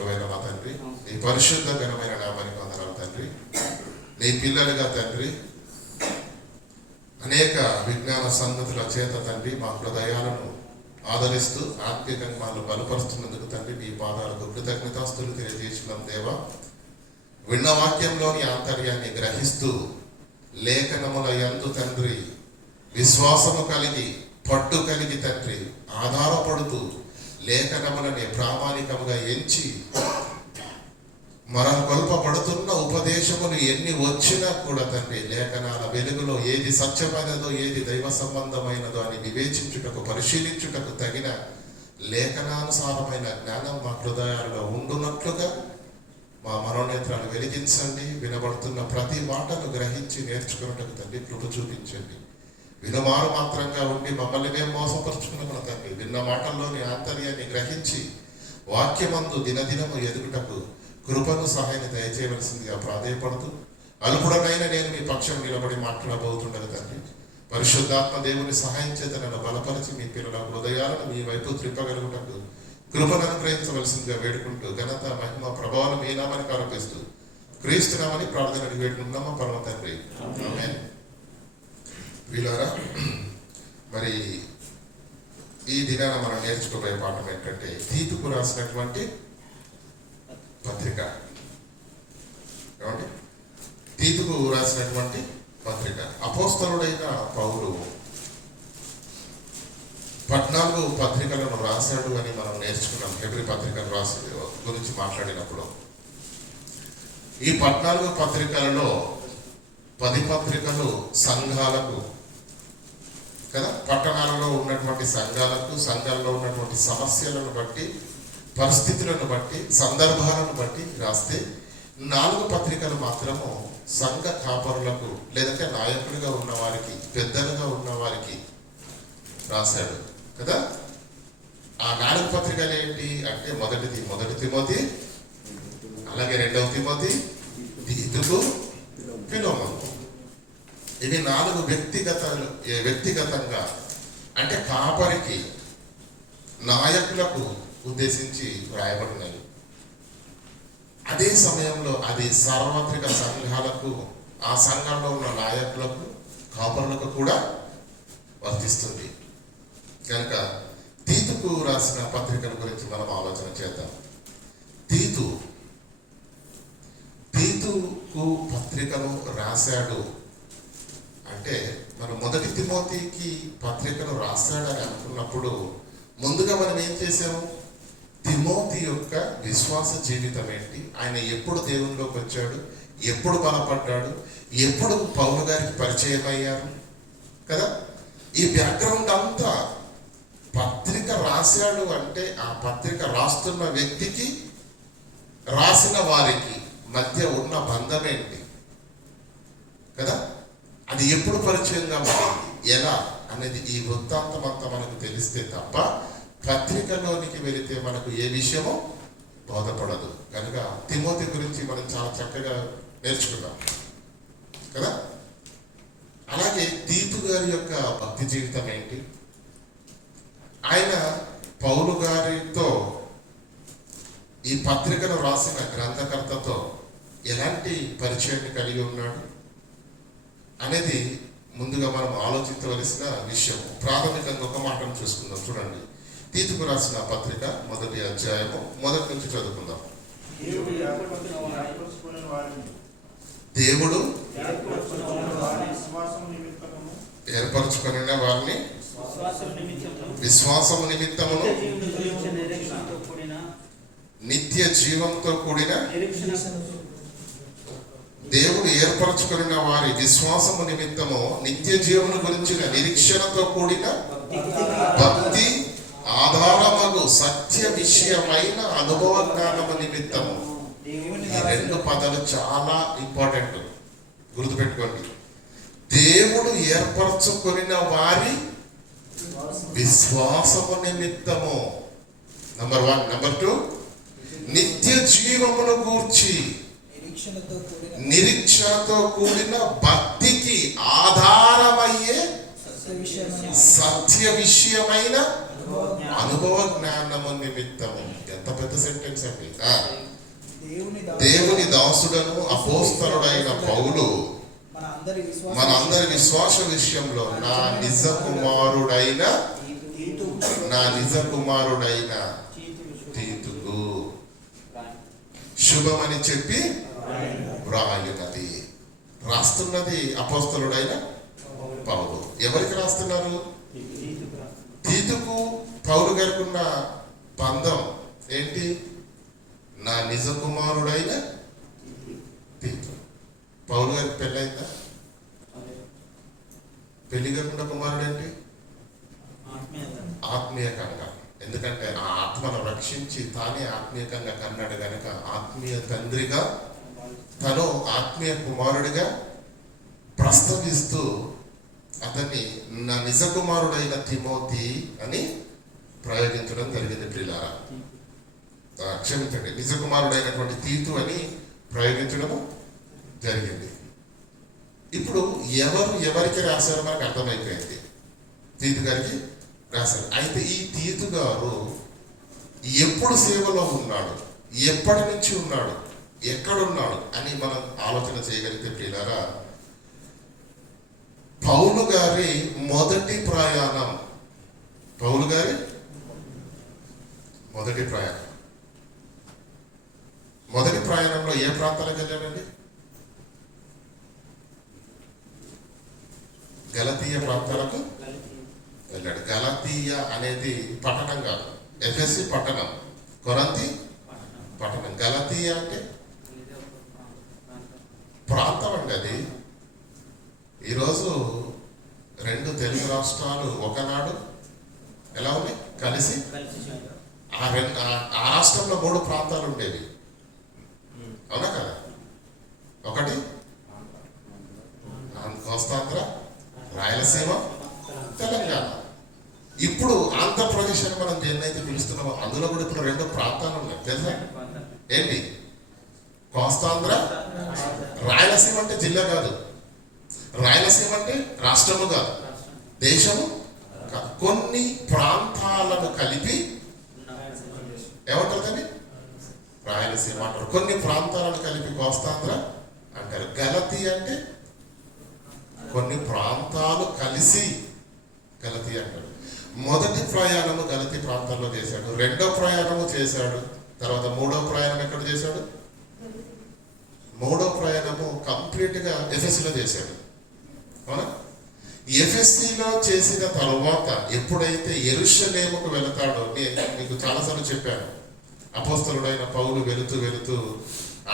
పరిశుద్ధుడైన మా తండ్రి, నీ పరిశుద్ధ ఘనమైన నామానికి వందనాలు తండ్రి. నీ పిల్లలుగా తండ్రి అనేక విజ్ఞాన సంగతుల చేత తండ్రి మా హృదయాలను ఆదరిస్తూ ఆత్మీయంగా మాను బలపరుస్తున్నందుకు తండ్రి నీ పాదాలకు కృతజ్ఞతాస్తులు తెలియజేసినాం దేవా. విన్న వాక్యంలోని ఆంతర్యాన్ని గ్రహిస్తూ లేఖనముల యందు తండ్రి విశ్వాసము కలిగి పట్టు కలిగి తండ్రి ఆధారపడుతూ లేఖనములని ప్రామాణికముగా ఎంచి మనం కొల్పబడుతున్న ఉపదేశములు ఎన్ని వచ్చినా కూడా తండ్రి లేఖనాల వెలుగులో ఏది సత్యమైనదో ఏది దైవ సంబంధమైనదో అని వివేచించుటకు పరిశీలించుటకు తగిన లేఖనానుసారమైన జ్ఞానం మా హృదయాలలో ఉండునట్లుగా మా మనోనేత్రాలు వెలిగించండి. వినబడుతున్న ప్రతి మాటను గ్రహించి నేర్చుకున్నట్టుకు తండ్రి కృప చూపించండి. వినమారు మాత్రంగా ఉండి మమ్మల్ని మేము మోసపరుచుకున్న తండ్రి విన్న మాటల్లోని ఆంతర్యాన్ని గ్రహించి వాక్యమందు దినదినము ఎదుగుటకు కృపను సహాయాన్ని దయచేయవలసిందిగా ప్రాధేయపడుతూ అల్పుడనైనా నేను మీ పక్షం నిలబడి మాట్లాడబోతుండగా తండ్రి పరిశుద్ధాత్మ దేవుని సహాయం చేత నన్ను బలపరిచి మీ పిల్లల హృదయాలను మీ వైపు త్రిప్పగలుగుటకు కృపను అనుగ్రహించవలసిందిగా వేడుకుంటూ ఘనత మహిమ ప్రభావం మీ నామానికి ఆరోపిస్తూ క్రీస్తునామని ప్రార్థన వేడుకుంటున్నామా పరమ తండ్రి, ఆమేన్. వీళ్ళారా, మరి ఈ దినాన మనం నేర్చుకోబోయే పాఠం ఏంటంటే తీతుకు రాసినటువంటి పత్రిక. ఏమండి? తీతుకు రాసినటువంటి పత్రిక. అపోస్తలుడైన పౌలు 14 పత్రికలను రాశాడు అని మనం నేర్చుకున్నాం. హెబ్రీ పత్రికను రాసి గురించి మాట్లాడినప్పుడు ఈ 14 పత్రికలలో 10 పత్రికలు సంఘాలకు కదా, పట్టణాలలో ఉన్నటువంటి సంఘాలకు, సంఘాలలో ఉన్నటువంటి సమస్యలను బట్టి, పరిస్థితులను బట్టి, సందర్భాలను బట్టి రాస్తే 4 పత్రికలు మాత్రము సంఘ కాపరులకు లేదంటే నాయకులుగా ఉన్నవారికి, పెద్దలుగా ఉన్నవారికి రాశాడు కదా. ఆ 4 పత్రికలు ఏంటి అంటే మొదటి తిమోతి, అలాగే 2వ తిమోతి, తీతుకు, ఫిలోమోను. ఇవి 4 వ్యక్తిగతంగా అంటే కాపరికి, నాయకులకు ఉద్దేశించి వ్రాయబడినవి. అదే సమయంలో అది సార్వత్రిక సంఘాలకు, ఆ సంఘంలో ఉన్న నాయకులకు, కాపరులకు కూడా వర్తిస్తుంది. కనుక తీతుకు రాసిన పత్రికల గురించి మనం ఆలోచన చేద్దాం. తీతుకు పత్రికను రాశాడు అంటే మనం మొదటి తిమోతికి పత్రికను రాశాడని అనుకున్నప్పుడు ముందుగా మనం ఏం చేసాము? తిమోతి యొక్క విశ్వాస జీవితం ఏంటి, ఆయన ఎప్పుడు దేవునిలోకి వచ్చాడు, ఎప్పుడు బలపడ్డాడు, ఎప్పుడు పౌలు గారికి పరిచయం అయ్యారు కదా. ఈ బ్యాక్గ్రౌండ్ అంతా పత్రిక రాశాడు అంటే ఆ పత్రిక రాస్తున్న వ్యక్తికి, రాసిన వారికి మధ్య ఉన్న బంధం ఏంటి కదా, అది ఎప్పుడు పరిచయంగా మారింది, ఎలా అనేది ఈ వృత్తాంతం అంతా మనకు తెలిస్తే తప్ప పత్రికలోనికి వెళితే మనకు ఏ విషయమో బోధపడదు. కనుక తిమోతి గురించి మనం చాలా చక్కగా నేర్చుకున్నాం కదా. అలాగే తీతు గారి యొక్క భక్తి జీవితం ఏంటి, ఆయన పౌలు గారితో ఈ పత్రికను రాసిన గ్రంథకర్తతో ఎలాంటి పరిచయాన్ని కలిగి ఉన్నాడు అనేది ముందుగా మనం ఆలోచించవలసిన విషయం. ప్రాథమికంగా ఒక మాటను చూసుకుందాం. చూడండి, తీతుకు రాసిన పత్రిక 1వ అధ్యాయము 1 నుంచి చదువుకుందాం. దేవుడు ఏర్పరచుకున్న వారిని విశ్వాసము నిమిత్తమును నిత్య జీవంతో కూడిన దేవుడు ఏర్పరచుకున్న వారి విశ్వాసము నిమిత్తము నిత్య జీవన గురించిన నిరీక్షణతో కూడిన భక్తి ఆధారమగు సత్య విషయమైన అనుభవ జ్ఞానము నిమిత్తము. ఈ 2 పదాలు చాలా ఇంపార్టెంట్, గుర్తుపెట్టుకోండి. దేవుడు ఏర్పరచుకున్న వారి విశ్వాసము నిమిత్తము, నంబర్ 1. నంబర్ 2, నిత్య జీవమును గూర్చి నిరీక్షణతో కూడిన భక్తికి ఆధారమయ్యే సత్య విషయమైన అనుభవ జ్ఞానము నిమిత్తము. ఎంత పెద్ద సెంటెన్స్ అండి. దేవుని దాసుడను అపోస్తలుడైన పౌలు మన అందరి విశ్వాస విషయంలో నా నిజ కుమారుడైన తీతుకు శుభమని చెప్పి వ్రాయున్నది. రాస్తున్నది అపోస్తలుడైన పౌలు. ఎవరికి రాస్తున్నారు? తీతుకు పౌలు గారికి ఉన్న బంధం ఏంటి? నా నిజ కుమారుడైన తీతు. పౌలు గారికి పెళ్ళైందా? పెళ్లి కాకుండా కుమారుడు ఏంటి? ఆత్మీయకంగా. ఎందుకంటే ఆ ఆత్మను రక్షించి తానే ఆత్మీయకంగా కన్నాడు గనక ఆత్మీయ తండ్రిగా తను ఆత్మీయ కుమారుడిగా ప్రస్తావిస్తూ అతన్ని నా నిజ కుమారుడైన తిమోతి అని ప్రయోగించడం జరిగింది. ప్రియులారా, క్షమించండి, నిజ కుమారుడైనటువంటి తీతు అని ప్రయోగించడం జరిగింది. ఇప్పుడు ఎవరికి రాశారో మనకు అర్థమైపోయింది. తీతు గారికి రాశారు. అయితే ఈ తీతు గారు ఎప్పుడు సేవలో ఉన్నాడు, ఎప్పటి నుంచి ఉన్నాడు, ఎక్కడున్నాడు అని మనం ఆలోచన చేయగలిగితే ప్రియులారా, పౌలు గారి మొదటి ప్రయాణం మొదటి ప్రయాణంలో ఏ ప్రాంతాలకు వెళ్ళాడండి? గలతీయ ప్రాంతాలకు వెళ్ళాడు. గలతీయ అనేది పట్టణం కాదు, ఎఫెసీ పట్టణం, కొరంతి పట్టణం. గలతీయ అంటే ప్రాంతం అండి. అది ఈరోజు 2 తెలుగు రాష్ట్రాలు ఒకనాడు ఎలా ఉన్నాయి కలిసి, ఆ రాష్ట్రంలో 3 ప్రాంతాలు ఉండేవి, అవునా కదా? ఒకటి కోస్తాంధ్ర, రాయలసీమ, తెలంగాణ. ఇప్పుడు ఆంధ్రప్రదేశ్ అని మనం దేన్నైతే పిలుస్తున్నామో అందులో కూడా ఇప్పుడు 2 ప్రాంతాలు ఉన్నాయి, తెలుసా? ఏంటి? కోస్తాంధ్ర, రాయలసీమ అంటే జిల్లా కాదు, రాయలసీమ అంటే రాష్ట్రము కాదు, దేశము కాదు. కొన్ని ప్రాంతాలను కలిపి ఏమంటారు? రాయలసీమ అంటారు. కొన్ని ప్రాంతాలను కలిపి కోస్తాంధ్ర అంటారు. గలతీ అంటే కొన్ని ప్రాంతాలు కలిసి గలతీ అంటారు. మొదటి ప్రయాణము గలతీ ప్రాంతాల్లో చేశాడు, 2వ ప్రయాణము చేశాడు, తర్వాత 3వ ప్రయాణం ఎక్కడ చేశాడు? 3వ ప్రయాణము కంప్లీట్గా ఎఫెసీలో చేశాడు, అవునా? ఎఫెసీలో చేసిన తరువాత ఎప్పుడైతే యెరూషలేముకు వెళతాడో, మీకు చాలాసార్లు చెప్పాను, అపోస్తలుడైన పౌలు వెళుతూ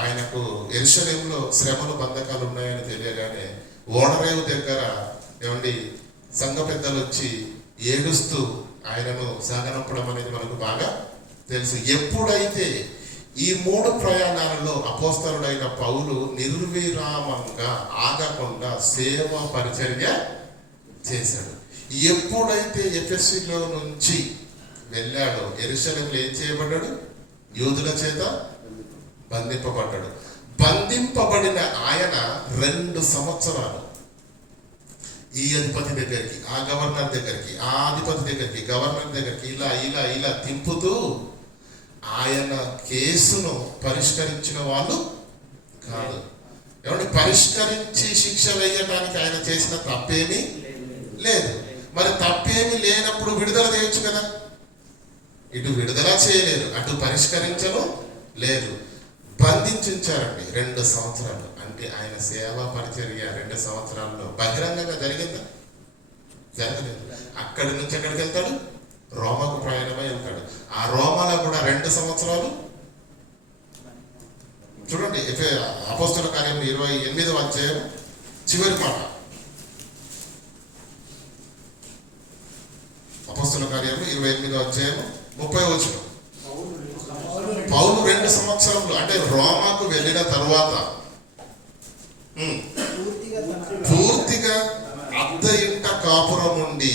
ఆయనకు యెరూషలేములో శ్రమలు బంధకాలు ఉన్నాయని తెలియగానే ఓడరేవు దగ్గర ఏమండి సంఘ పెద్దలు వచ్చి ఏడుస్తూ ఆయనను సాగనంపడం అనేది మనకు బాగా తెలుసు. ఎప్పుడైతే ఈ 3 ప్రయాణాలలో అపోస్తలుడైన పౌలు నిర్విరామంగా ఆగకుండా సేవ పరిచర్య చేశాడు. ఎప్పుడైతే ఎఫెసీలో నుంచి వెళ్ళాడో యెరూషలేములో ఏం చేయబడ్డాడు? యూదుల చేత బంధింపబడ్డాడు. బంధింపబడిన ఆయన 2 సంవత్సరాలు ఈ అధిపతి దగ్గరికి, ఆ గవర్నర్ దగ్గరికి, ఆ అధిపతి దగ్గరికి, గవర్నర్ దగ్గరికి ఇలా తింపుతూ ఆయన కేసును పరిష్కరించిన వాళ్ళు కాదు. ఏమంటే పరిష్కరించి శిక్ష వేయడానికి ఆయన చేసిన తప్పేమీ లేదు. మరి తప్పేమీ లేనప్పుడు విడుదల చేయొచ్చు కదా? ఇటు విడుదల చేయలేదు, అటు పరిష్కరించను లేదు, బంధించారండి 2 సంవత్సరాలు. అంటే ఆయన సేవా పరిచర్య 2 సంవత్సరాల్లో బహిరంగంగా జరిగిందా? జరగలేదు. అక్కడి నుంచి ఎక్కడికి వెళ్తాడు? రోమాకు ప్రయాణమై వెళ్తాడు. ఆ రోమాలో కూడా 2 సంవత్సరాలు. చూడండి, అపోస్తల కార్యం 28వ అధ్యాయం చివరి మాట. అపోస్తల కార్యం 28వ అధ్యాయం 30వ వచనం. పౌలు 2 సంవత్సరాలు అంటే రోమాకు వెళ్ళిన తరువాత పూర్తిగా అద్దె ఇంట కాపురం ఉండి,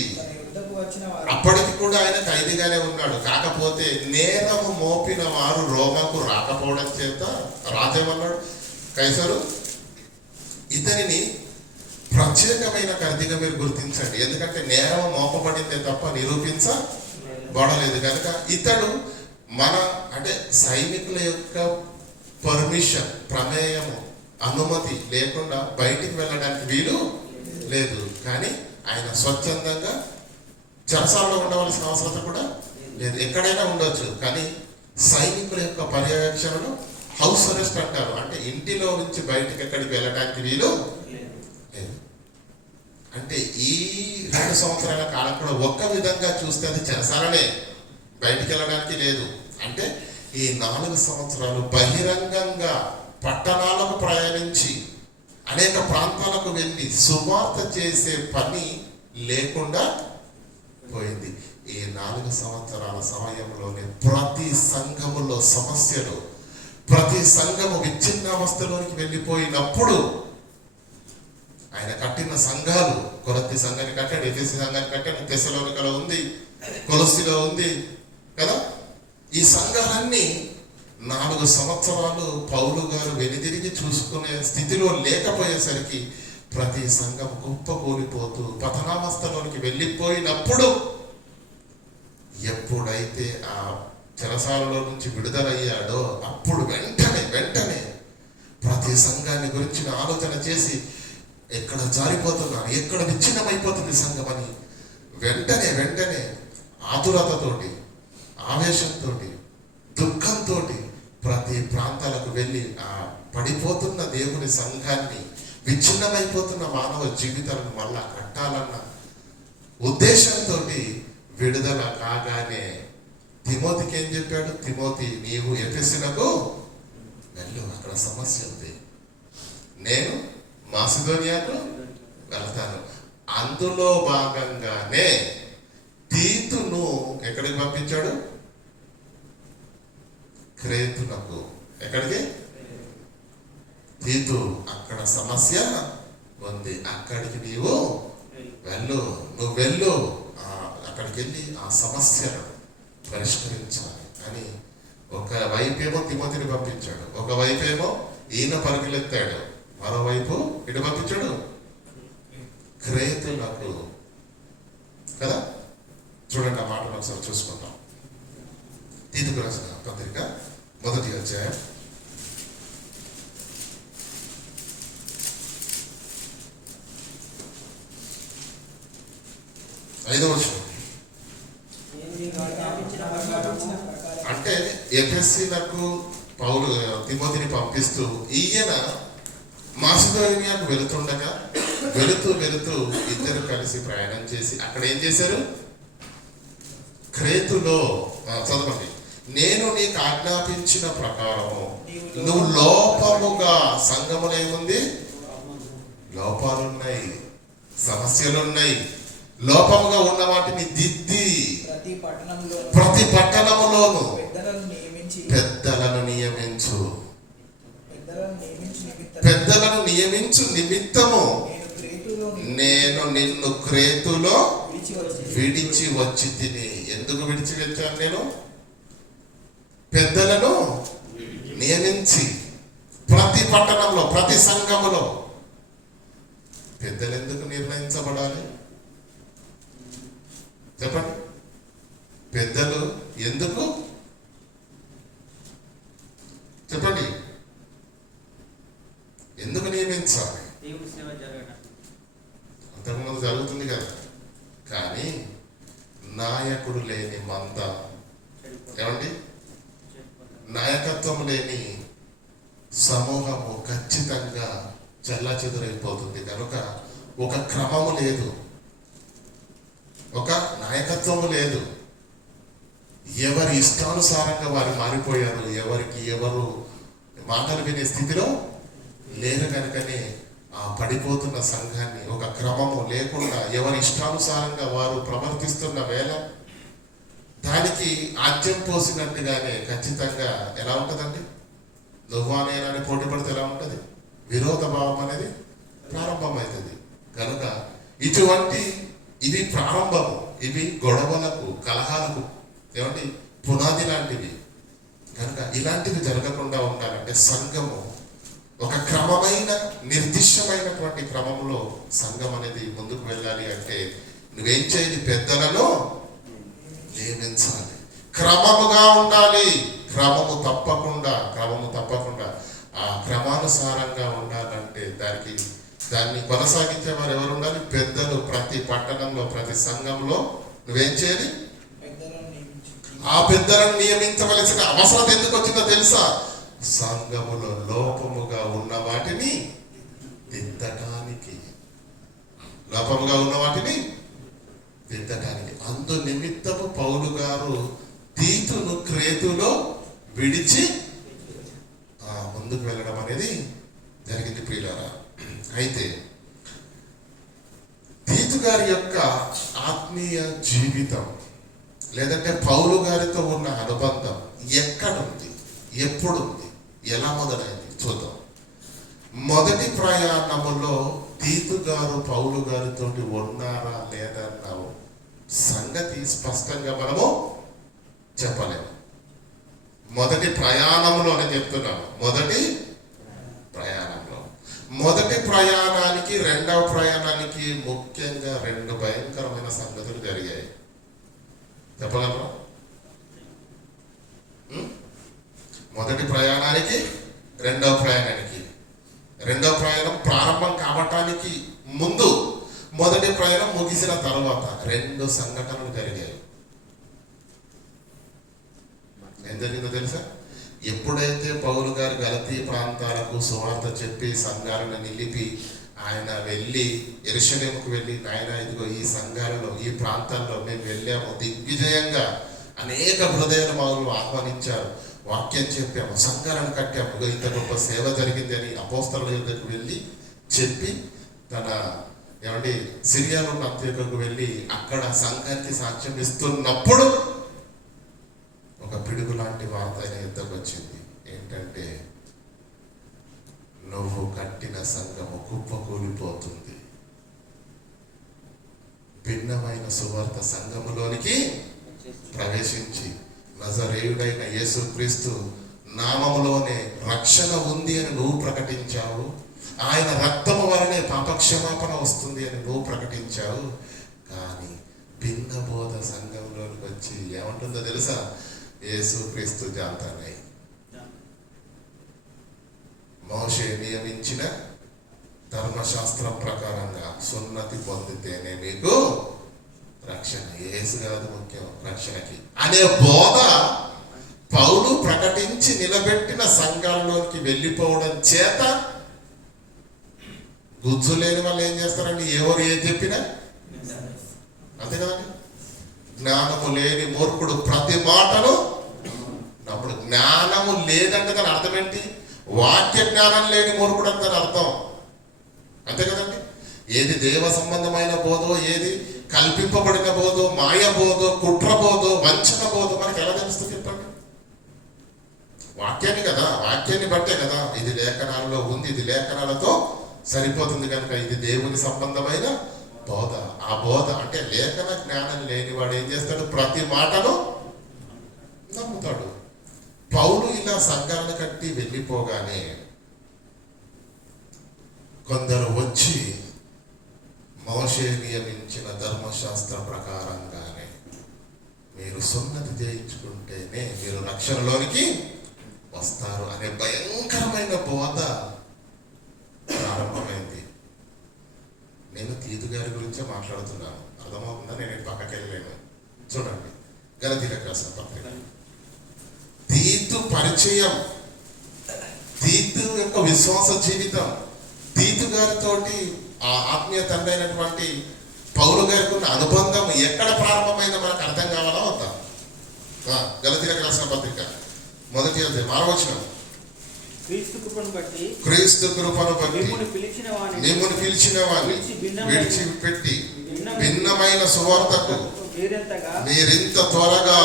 అప్పటికి కూడా ఆయన ఖైదీగానే ఉన్నాడు. కాకపోతే నేరము మోపిన వారు రోమాకు రాకపోవడం చేత రాజేమన్నాడు, కైసరు ఇతనిని ప్రత్యేకమైన ఖైదీగా మీరు గుర్తించండి, ఎందుకంటే నేరం మోపబడిందే తప్ప వాడలేదు కనుక ఇతడు మన అంటే సైనికుల యొక్క పర్మిషన్, ప్రమేయము, అనుమతి లేకుండా బయటికి వెళ్ళడానికి వీలు లేదు. కానీ ఆయన స్వచ్ఛందంగా చెరసాలలో ఉండవలసిన అవసరం కూడా లేదు, ఎక్కడైనా ఉండొచ్చు. కానీ సైనికుల యొక్క పర్యవేక్షణలో హౌస్ అరెస్ట్ అంటారు, అంటే ఇంటిలో నుంచి బయటికి ఎక్కడికి వెళ్ళడానికి వీలు లేదు. అంటే ఈ 2 సంవత్సరాల కాలం కూడా ఒక్క విధంగా చూస్తే అది చెరసాలనే, బయటికి వెళ్ళడానికి లేదు. అంటే ఈ 4 సంవత్సరాలు బహిరంగంగా పట్టణాలకు ప్రయాణించి అనేక ప్రాంతాలకు వెళ్ళి సువార్త చేసే పని లేకుండా పోయింది. ఈ 4 సంవత్సరాల సమయంలోనే ప్రతి సంఘములో సమస్యలు, ప్రతి సంఘము విచ్ఛిన్నావస్థలోనికి వెళ్ళిపోయినప్పుడు ఆయన కట్టిన సంఘాలు, కొరింథీ సంఘాన్ని కట్టాడు, ఎఫెసీ సంఘాన్ని కట్టాడు, తెస్సలోనికలో ఉంది, కొలొస్సీలో ఉంది కదా. ఈ సంఘాలన్నీ 4 సంవత్సరాలు పౌలు గారు వెనుదిరిగి చూసుకునే స్థితిలో లేకపోయేసరికి ప్రతి సంఘం కుప్పకూలిపోతూ పతనావస్థలోనికి వెళ్ళిపోయినప్పుడు, ఎప్పుడైతే ఆ చెరసాలలో నుంచి విడుదలయ్యాడో అప్పుడు వెంటనే ప్రతి సంఘాన్ని గురించిన ఆలోచన చేసి ఎక్కడ జారిపోతున్నాను, ఎక్కడ విచ్ఛిన్నమైపోతుంది సంఘం అని వెంటనే ఆతురతతోటి, ఆవేశంతో, దుఃఖంతో ప్రతి ప్రాంతాలకు వెళ్ళి ఆ పడిపోతున్న దేవుని సంఘాన్ని, విచ్ఛిన్నమైపోతున్న మానవ జీవితాలను మళ్ళా కట్టాలన్న ఉద్దేశంతో విడుదల కాగానే తిమోతికి ఏం చెప్పాడు? తిమోతి, నీవు ఎఫెసునకు వెళ్ళు, అక్కడ సమస్య ఉంది, నేను మాసిదోనియాకు వెళ్తాను. అందులో భాగంగానే తీతును ఎక్కడికి పంపించాడు? క్రేతునకు. ఎక్కడికి? తీతు, అక్కడ సమస్య ఉంది, అక్కడికి నీవు వెళ్ళు, అక్కడికి వెళ్ళి ఆ సమస్యను పరిష్కరించాలి అని ఒక వైపేమో తిమోతిని పంపించాడు, ఒక వైపేమో ఈయన పరుగులెత్తాడు, మరోవైపు ఇటు పంపించాడు క్రేతులకు కదా. చూడండి ఆ మాటను ఒకసారి చూసుకుంటాం. తీతుకు రాసిన పత్రిక 1వ అధ్యాయం 5వ వచనం. అంటే ఎఫెసీలకు పౌలు తిమోతిని పంపిస్తూ ఈయన మాసిదోనియాకు వెళుతుండగా వెళుతూ ఇద్దరు కలిసి ప్రయాణం చేసి అక్కడ ఏం చేశారు? క్రేతులో చదవండి. నేను నీకు ఆజ్ఞాపించిన ప్రకారము నువ్వు లోపముగా, సంఘములో ఏముంది? లోపాలున్నాయి, సమస్యలున్నాయి. లోపముగా ఉన్న వాటిని దిద్ది ప్రతి పట్టణములోను పెద్దలను నియమించు నిమిత్తము నేను నిన్ను క్రేతులో విడిచి వచ్చి తిని. ఎందుకు విడిచి వచ్చాను? నేను పెద్దలను నియమించి ప్రతి పట్టణంలో, ప్రతి సంఘములో. పెద్దలు ఎందుకు నిర్ణయించబడాలి చెప్పండి? పెద్దలు ఎందుకు చెప్పండి? ఎందుకు నియమించాలి? అంతకుముందు జరుగుతుంది కదా. కానీ నాయకుడు లేని మంద, ఏమండి, నాయకత్వం లేని సమూహము ఖచ్చితంగా చెల్లాచెదురైపోతుంది. కనుక ఒక క్రమము లేదు, ఒక నాయకత్వము లేదు. ఎవరి ఇష్టానుసారంగా వారు మారిపోయారు, ఎవరు మాటలు వినే స్థితిలో లేరు. కనుకనే ఆ పడిపోతున్న సంఘాన్ని ఒక క్రమము లేకుండా ఎవరి ఇష్టానుసారంగా వారు ప్రవర్తిస్తున్న వేళ దానికి ఆజ్యం పోసినట్టుగానే ఖచ్చితంగా ఎలా ఉంటుందండి? నువ్వా నేనని పోటీ పడితే ఎలా ఉంటుంది? విరోధ భావం అనేది ప్రారంభమవుతుంది. కనుక ఇది ప్రారంభము, ఇవి గొడవలకు, కలహాలకు ఏమంటే పునాది లాంటివి. కనుక ఇలాంటివి జరగకుండా ఉండాలంటే సంఘము ఒక క్రమమైన, నిర్దిష్టమైనటువంటి క్రమంలో సంఘం అనేది ముందుకు వెళ్ళాలి. అంటే నువ్వేం చేయాలి? పెద్దలను నియమించాలి. క్రమముగా ఉండాలి. క్రమము తప్పకుండా ఆ క్రమానుసారంగా ఉండాలంటే దాన్ని కొనసాగించే వారు ఎవరు ఉండాలి? పెద్దలు. ప్రతి పట్టణంలో, ప్రతి సంఘంలో నువ్వేం చేయాలి? ఆ పెద్దలను నియమించవలసిన అవసరం ఎందుకు వచ్చిందో తెలుసా? సంఘములో లోపముగా ఉన్న వాటిని దిద్దటానికి. అందు నిమిత్తము పౌలు గారు తీతును క్రేతులో విడిచి ముందుకు వెళ్ళడం అనేది జరిగింది ప్రియులారా. అయితే తీతు గారి యొక్క ఆత్మీయ జీవితం లేదంటే పౌలు గారితో ఉన్న అనుబంధం ఎక్కడుంది, ఎప్పుడుంది, ఎలా మొదలైంది చూద్దాం. మొదటి ప్రయాణములో తీతు గారు పౌలు గారితో ఉన్నారా లేదన్న సంగతి స్పష్టంగా మనము చెప్పలేము. మొదటి ప్రయాణంలోనే చెప్తున్నాము. మొదటి ప్రయాణానికి రెండవ ప్రయాణానికి ముఖ్యంగా రెండు భయంకరమైన సంగతులు జరిగాయి. చెప్పగలరా? మొదటి ప్రయాణానికి రెండవ ప్రయాణం ప్రారంభం కావటానికి ముందు, మొదటి ప్రయాణం ముగిసిన తర్వాత రెండు సంఘటనలు జరిగాయి. ఏం జరిగిందో తెలుసా? ఎప్పుడైతే పౌలు గారు గలతీ ప్రాంతాలకు సువార్త చెప్పి సంఘాలను నిలిపి ఆయన వెళ్ళి యెరూషలేముకు వెళ్ళి, నాయన ఇదిగో ఈ సంఘాలలో, ఈ ప్రాంతాల్లో మేము వెళ్ళాము, దిగ్విజయంగా అనేక హృదయాలు మాకు ఆహ్వానించారు, వాక్యం చెప్పాము, సంఘాలను కట్టాము, ఇంత గొప్ప సేవ జరిగింది అని అపోస్తలుల యొద్దకు వెళ్ళి చెప్పి తన సిరియాలో ఉన్న అంత్యోక్యకు వెళ్ళి అక్కడ సంఘానికి సాక్ష్యం ఇస్తున్నప్పుడు ఒక పిడుగు లాంటి వార్త ఆయన యుద్ధకు వచ్చింది. ఏంటంటే, నువ్వు కట్టిన సంఘము కుప్పకూలిపోతుంది, భిన్నమైన సువార్త సంఘములోనికి ప్రవేశించి నజరేయుడైన యేసుక్రీస్తు నామములోనే రక్షణ ఉంది అని నువ్వు ప్రకటించావు, ఆయన రక్తము వలనే పాపక్షమాపణ వస్తుంది అని నువ్వు ప్రకటించావు. కానీ భిన్న బోధ సంఘంలోనికి వచ్చి ఏమంటుందో తెలుసా? యేసుక్రీస్తు జాంతానై మోషే నియమించిన ధర్మశాస్త్రం ప్రకారంగా సున్నతి పొందితేనే మీకు రక్షణ. యేసు కాదు ముఖ్యం రక్షణకి అనే బోధ పౌలు ప్రకటించి నిలబెట్టిన సంఘాలలోకి వెళ్ళిపోవడం చేత గుజ్జు లేని వాళ్ళు ఏం చేస్తారండి? ఎవరు ఏం చెప్పినా అంతే కదండి. జ్ఞానము లేని మూర్ఖుడు ప్రతి మాటను నప్పుడు. జ్ఞానము లేదంటే దాని అర్థం ఏంటి? వాక్య జ్ఞానం లేని మూర్ఖుడు అంటే దాని అర్థం అంతే కదండి. ఏది దేవ సంబంధమైన బోధో, ఏది కల్పింపబడిన బోధో, మాయ బోధో, కుట్ర బోధో, వంచన బోధో మనకి ఎలా తెలుస్తుంది చెప్పండి? వాక్యాన్ని కదా, వాక్యాన్ని బట్టే కదా ఇది లేఖనాలలో ఉంది, ఇది లేఖనాలతో సరిపోతుంది కనుక ఇది దేవుని సంబంధమైన బోధ. ఆ బోధ అంటే లేఖన జ్ఞానం లేని వాడు ఏం చేస్తాడు? ప్రతి మాటను నమ్ముతాడు. పౌలు ఇలా సంఘాలను కట్టి వెళ్ళిపోగానే కొందరు వచ్చి మోషే నియమించిన ధర్మశాస్త్ర ప్రకారంగానే మీరు సున్నతి చేయించుకుంటేనే మీరు రక్షణలోనికి వస్తారు అనే భయంకరమైన బోధ ప్రారంభమైంది. నేను తీతు గారి గురించే మాట్లాడుతున్నాను, అర్థమవుతుందా? నేను పక్కకి వెళ్ళలేను. చూడండి, గలతీయులకు రాసిన పత్రిక. తీతు పరిచయం, తీతు యొక్క విశ్వాస జీవితం, తీతు గారితోటి ఆ ఆత్మీయ తండ్రి అయినటువంటి పౌలు గారికి ఉన్న అనుబంధం ఎక్కడ ప్రారంభమైందో మనకు అర్థం కావాలా వద్దా? గలతీయులకు రాసిన పత్రిక 1వ అధ్యాయం 6వ వచనం. క్రీస్తు కృపను బట్టి మిమ్మును పిలిచిన వారిని విడిచిపెట్టి భిన్నమైన సువార్తకు మీరింత త్వరగా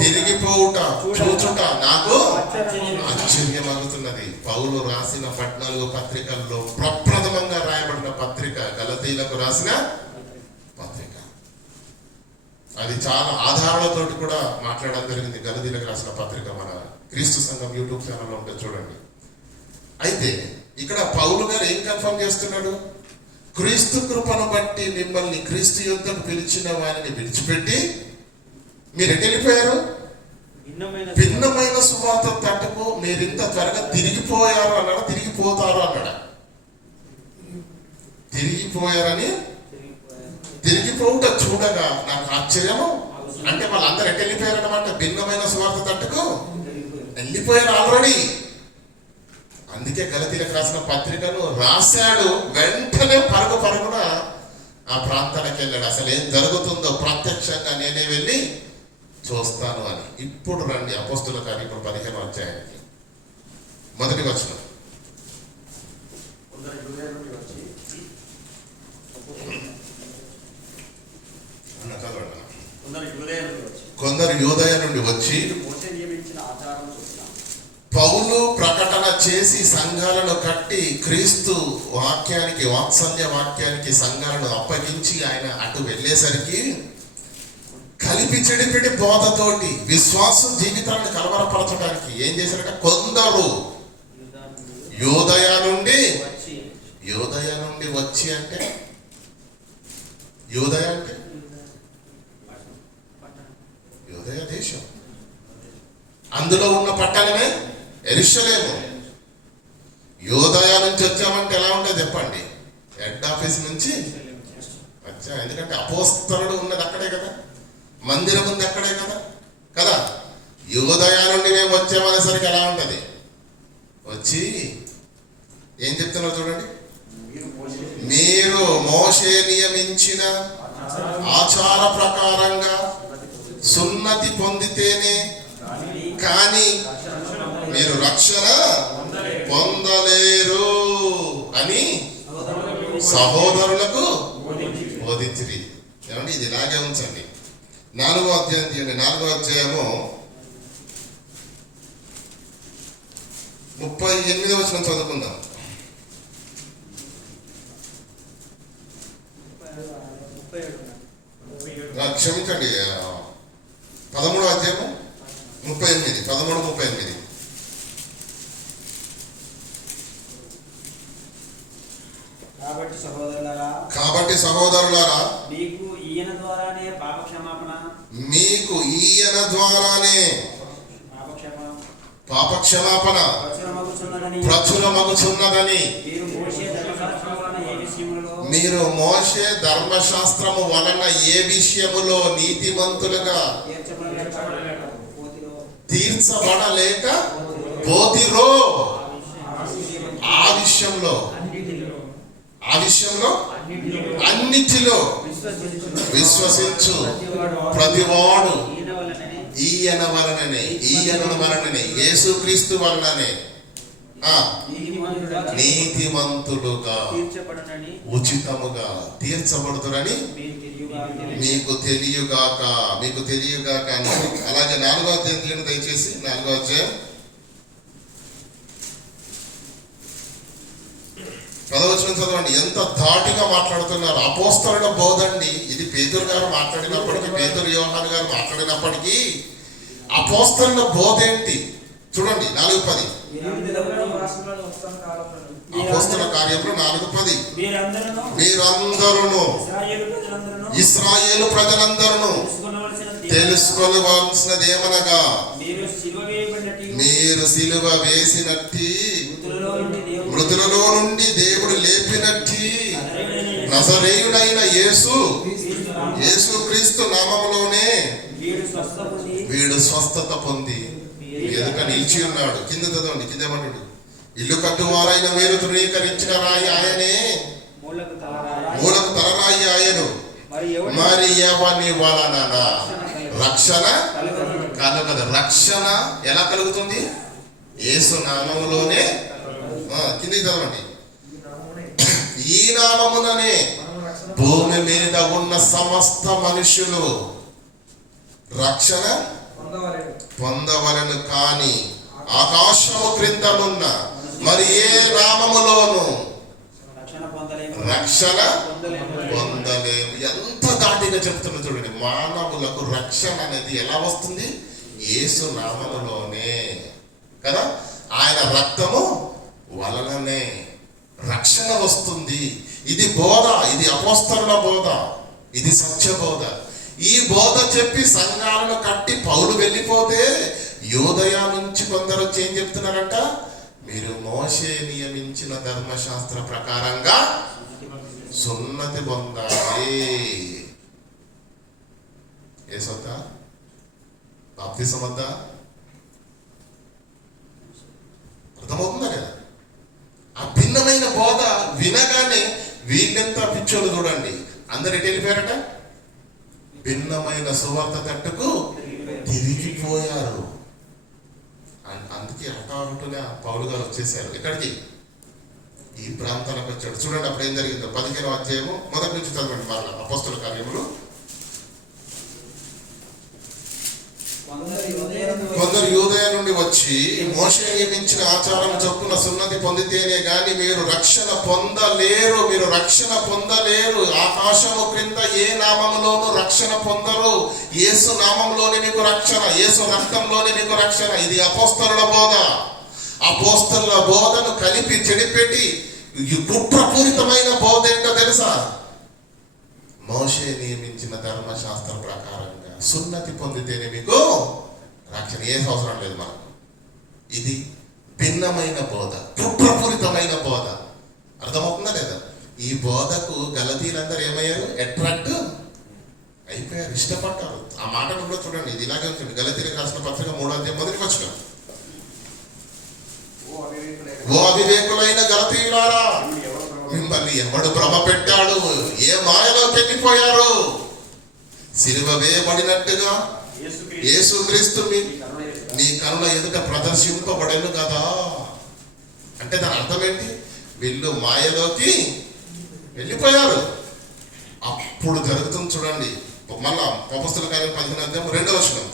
తిరిగిపోవుట చూచుట నాకు ఆశ్చర్యమగుతున్నది. పౌలు రాసిన 14 పత్రికల్లో ప్రప్రథమంగా రాయబడిన పత్రిక గలతీయులకు రాసిన పత్రిక. అది చాలా ఆధారాలతోటి కూడా మాట్లాడడం జరిగింది. గలతీయులకు రాసిన పత్రిక మన క్రీస్తు సంఘం యూట్యూబ్ ఛానల్లో ఉంటుంది చూడండి. అయితే ఇక్కడ పౌలు గారు ఏం కన్ఫర్మ్ చేస్తున్నాడు? క్రీస్తు కృపను బట్టి మిమ్మల్ని క్రీస్తు యుద్ధకు పిలిచిన వారిని విడిచిపెట్టి మీరు ఎటు వెళ్ళిపోయారు? భిన్నమైన సువార్త తట్టుకు మీరు ఇంత త్వరగా తిరిగిపోయారు అన్నాడా, తిరిగిపోతారు అన్నాడా? తిరిగిపోయారని, తిరిగిపోవుట చూడగా నాకు ఆశ్చర్యము. అంటే వాళ్ళందరూ ఎటు వెళ్ళిపోయారన్నమాట? భిన్నమైన సువార్త తట్టుకు వెళ్ళిపోయారు ఆల్రెడీ. అందుకే గలతీలకు రాసిన పత్రికను రాశాడు, వెంటనే పరుగున ఆ ప్రాంతానికి వెళ్ళాడు. అసలు ఏం జరుగుతుందో ప్రత్యక్షంగా నేనే వెళ్ళి చూస్తాను అని. ఇప్పుడు రండి అపోస్తుల కార్యములు 15వ అధ్యాయానికి మొదటి వచనం. కొందరు యూదయ నుండి వచ్చి పౌలు ప్రకటన చేసి సంఘాలను కట్టి క్రీస్తు వాక్యానికి, వాత్సల్య వాక్యానికి సంఘాలను అప్పగించి ఆయన అటు వెళ్ళేసరికి కలిపి చెడిపెడి బోధతోటి విశ్వాసం జీవితాలను కలవరపరచడానికి ఏం చేశారంటే, కొందరు యూదయ నుండి వచ్చి, అంటే యూదయ అంటే యూదయ దేశం, అందులో ఉన్న పట్టణమే యెరూషలేము. యూదయ నుంచి వచ్చామంటే ఎలా ఉంటుంది చెప్పండి? హెడ్ ఆఫీస్ నుంచి వచ్చా. ఎందుకంటే అపోస్తలుడు ఉన్నది అక్కడే కదా, మందిరం ఉంది అక్కడే కదా. యూదయ నుండి మేము వచ్చామనేసరికి ఎలా ఉంటది? వచ్చి ఏం చెప్తున్నారు చూడండి. మీరు మోషే నియమించిన ఆచార ప్రకారంగా సున్నతి పొందితేనే కానీ మీరు రక్షణ పొందలేరు అని సహోదరులకు బోధించిరి. ఏమండి, ఇది ఇలాగే ఉంచండి. 4వ అధ్యాయం తీయండి. 4వ అధ్యాయము 38వ వచనం చదువుకుందాం. క్షమించండి, 13వ అధ్యాయము 38, 13:38. కాబట్టి సహోదరులారా, మీకు ఈయన ద్వారానే పాపక్షమాపణ ప్రచురమగుచున్నదని మీరు మోషే ధర్మశాస్త్రము వలన ఏ విషయములో నీతిమంతులుగా తీర్చబడలేక పోతిరో ఆ విషయంలో అన్నిటిలో విశ్వసించు ప్రతివాడు ఈయన వలననే యేసుక్రీస్తు వలననే నీతిమంతులుగా ఉచితముగా తీర్చబడుతురని మీకు తెలియగాక అని. అలాగే 4వ అధ్యాయం తీయండి దయచేసి. 4వ అధ్యాయం 10వ వచనం చదవండి. ఎంత ధాటిగా మాట్లాడుతున్నారు. అపోస్తలుల బోధండి ఇది. పేతురు గారు మాట్లాడినప్పటికీ, పేతురు యోహాను గారు మాట్లాడినప్పటికీ అపోస్తలుల బోధ ఏంటి చూడండి. 4:10 అపోస్తల కార్యములు 4:10 మీరందరూ ఇశ్రాయేలు ప్రజలందరూ తెలుసుకోవలసినది ఏమనగా, మీరు సిలువ వేసినట్టి మృతులలో నుండి దేవుడు లేపినట్టి నజరేయుడైన యేసుక్రీస్తు నామములోనే వీడు స్వస్థత పొంది ఎదుట నిలిచి ఉన్నాడు. కింద చదవండి. కింద ఏమంటాడు? ఇల్లు కట్టువారైన మీరు తృణీకరించిన రాయి ఆయనే, మూలకు తలరాయి ఆయను. మరి ఎవని వలన రక్షణ కలగదు. రక్షణ ఎలా కలుగుతుంది? యేసు నామములోనే. కింద చదవండి. ఈ నామముననే భూమి మీద ఉన్న సమస్త మనుషులు రక్షణ పొందవలను, కానీ ఆకాశము క్రిందనున్న మరి ఏ నామములోను రక్షణ పొందలేము. ఎంత ఘాటిగా చెప్తున్నా చూడండి. మానవులకు రక్షణ అనేది ఎలా వస్తుంది? యేసు నామములోనే కదా. ఆయన రక్తము వలననే రక్షణ వస్తుంది. ఇది బోధ, ఇది అపోస్తలుల బోధ, ఇది సత్య బోధ. ఈ బోధ చెప్పి సంఘాలను కట్టి పౌలు వెళ్ళిపోతే యూదయ నుంచి కొందరు వచ్చి ఏం చెప్తున్నారంట, మీరు మోషే నియమించిన ధర్మశాస్త్ర ప్రకారంగా సున్నతి పొందాలి. ఏసొద్దా? బాప్తిసం వద్దా? అర్థమవుతుందా కదా? ఆ భిన్నమైన బోధ వినగానే వీళ్ళెంత పిచ్చోళ్ళు చూడండి, అందరు ఎటు వెళ్ళిపోయారట, భిన్నమైన సువార్త తట్టుకు తిరిగిపోయారు. అందుకే హఠాహుటుగా పౌలు గారు వచ్చేసారు. ఎక్కడికి? ఈ ప్రాంతాలకు వచ్చాడు. చూడండి అప్పుడు ఏం జరిగిందో 15వ అధ్యాయము మొదటి నుంచి చదవండి. మరలా అపోస్తల కార్యములు. కొందరు యూదయ నుండి వచ్చి మోషే నియమించిన ఆచారం చొప్పున సున్నతి పొందితేనే గాని మీరు రక్షణ పొందలేరు, మీరు రక్షణ పొందలేరు. ఆకాశము క్రింద ఏ నామములోనూ రక్షణ పొందరు. యేసు నామంలోనే మీకు రక్షణ, యేసు రక్తంలోనే మీకు రక్షణ. ఇది అపోస్తలుల బోధ. అపోస్తలుల బోధను కలిపి చెడిపెట్టి ఈ కుట్రపూరితమైన బోధ ఏంటో తెలుసా? మోషే నియమించిన ధర్మశాస్త్ర ప్రకారంగా సున్నతి పొందితేనే మీకు రక్షణ, ఏ అవసరం లేదు మనకు. ఇది భిన్నమైన బోధ, కుట్రపూరితమైన బోధ. అర్థమవుతుందా లేదా? ఈ బోధకు గలతీలందరూ ఏమయ్యారు? అట్రాక్ట్ అయిపోయారు, ఇష్టపడ్డారు. ఆ మాట కూడా చూడండి, ఇది ఇలాగే ఉంటుంది. గలతీలకు రాసిన పత్రిక 3వ అధ్యాయం మొదటి వచనం. ఓ అవివేకులైన గలతీయులారా, మిమ్మల్ని ఎవడు భ్రమ పెట్టాడు? ఏ మాయలోకి వెళ్ళిపోయారు? సిలువ వేయబడినట్టుగా యేసుక్రీస్తు నీ కనుల ఎదుట ప్రదర్శింపబడను కదా. అంటే దాని అర్థం ఏంటి? వీళ్ళు మాయలోకి వెళ్ళిపోయారు. అప్పుడు జరుగుతుంది చూడండి. మళ్ళా అపోస్తలుల కార్యం 15వ అధ్యాయం 2వ వచనం.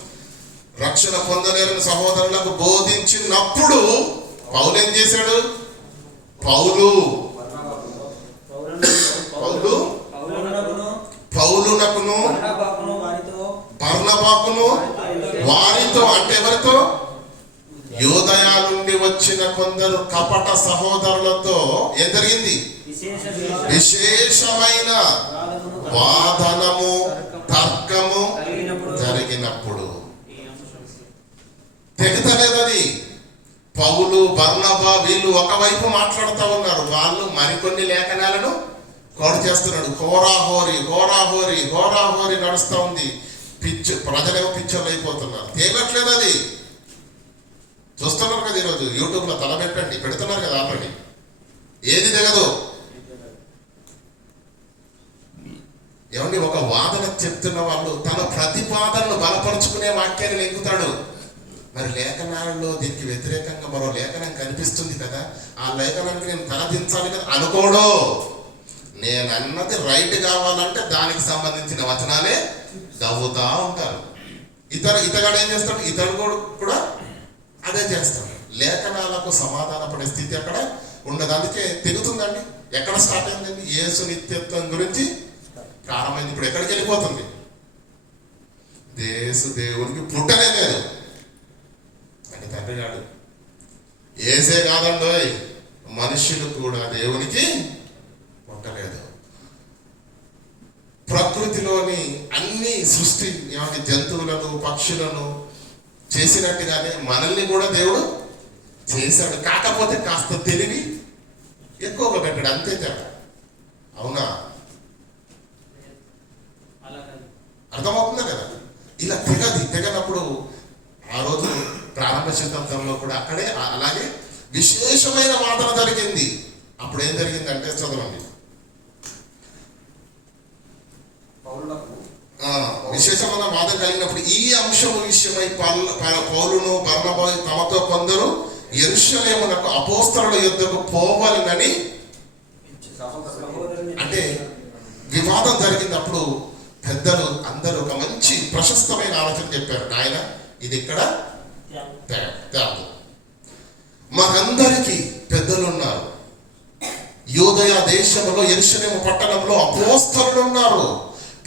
రక్షణ పొందలేరని సహోదరులకు బోధించినప్పుడు పౌలు ఏం చేశాడు? పౌలునకును బర్నబాకును వారితో, అంటే ఎవరితో? యూదయ నుండి వచ్చిన కొందరు కపట సహోదరులతో ఏం జరిగింది? విశేషమైన వాదనము, తర్కము జరిగినప్పుడు. తెగతలేదని పౌలు, బర్నబా వీళ్ళు ఒకవైపు మాట్లాడుతూ ఉన్నారు, వాళ్ళు మరికొన్ని లేఖనాలను కోడ్ చేస్తున్నాడు. హోరాహోరీ నడుస్తూ ఉంది. ప్రజలేమో పిచ్చర్లు అయిపోతున్నారు. తేగట్లేదు అది. చూస్తున్నారు కదా, ఈరోజు యూట్యూబ్లో తలబెట్టండి, పెడుతున్నారు కదా ఆల్రెడీ. ఏది తెగదు. ఏమండి, ఒక వాదన చెప్తున్న వాళ్ళు తన ప్రతిపాదనను బలపరుచుకునే వాక్యాన్ని లెంకుతాడు. మరి లేఖనాలలో దీనికి వ్యతిరేకంగా మరో లేఖనం కనిపిస్తుంది కదా, ఆ లేఖనానికి నేను తలదించాలి కదా అనుకోడు. నేను అన్నది రైట్ కావాలంటే దానికి సంబంధించిన వచనాలే దవ్వుతా ఉంటారు. ఇతగాడు ఏం చేస్తాడు? ఇతడు కూడా అదే చేస్తాడు. లేఖనాలకు సమాధాన పడే స్థితి అక్కడ ఉండదు. అందుకే తెగుతుందండి. ఎక్కడ స్టార్ట్ అయిందండి? యేసు నిత్యత్వం గురించి ప్రారంభమైంది. ఇప్పుడు ఎక్కడికి వెళ్ళిపోతుంది? దేవునికి పుట్టనే లేదు అంటే తండ్రి కాదు, ఏసే కాదండోయ్, మనుష్యులు కూడా దేవునికి పుట్టలేదు. ప్రకృతిలోని అన్ని సృష్టి, ఏమంటే జంతువులను, పక్షులను చేసినట్టుగానే మనల్ని కూడా దేవుడు చేశాడు. కాకపోతే కాస్త తెలివి ఎక్కువగా పెట్టాడు, అంతే తేడా. అవునా? అర్థమవుతుందా కదా? ఇలా తెగనప్పుడు ఆ రోజు ప్రారంభ శతాబ్దంలో కూడా అక్కడే అలాగే విశేషమైన వాదన జరిగింది. అప్పుడు ఏం జరిగిందంటే చదవండి. విశేషమైన వాదన కలిగినప్పుడు ఈ అంశం విషయమై పౌలును బర్నబా తమతో కొందరు యెరూషలేమునకు అపోస్తలుల యుద్ధకు పోవాలని, అంటే వివాదం జరిగినప్పుడు పెద్దలు అందరూ ఒక మంచి ప్రశస్తమైన ఆలోచన చెప్పారు. నాయన, ఇది ఇక్కడ తేదు, మనందరికీ పెద్దలు ఉన్నారు. యూదయ దేశంలో యెరూషలేము పట్టణంలో అపోస్తలులు ఉన్నారు.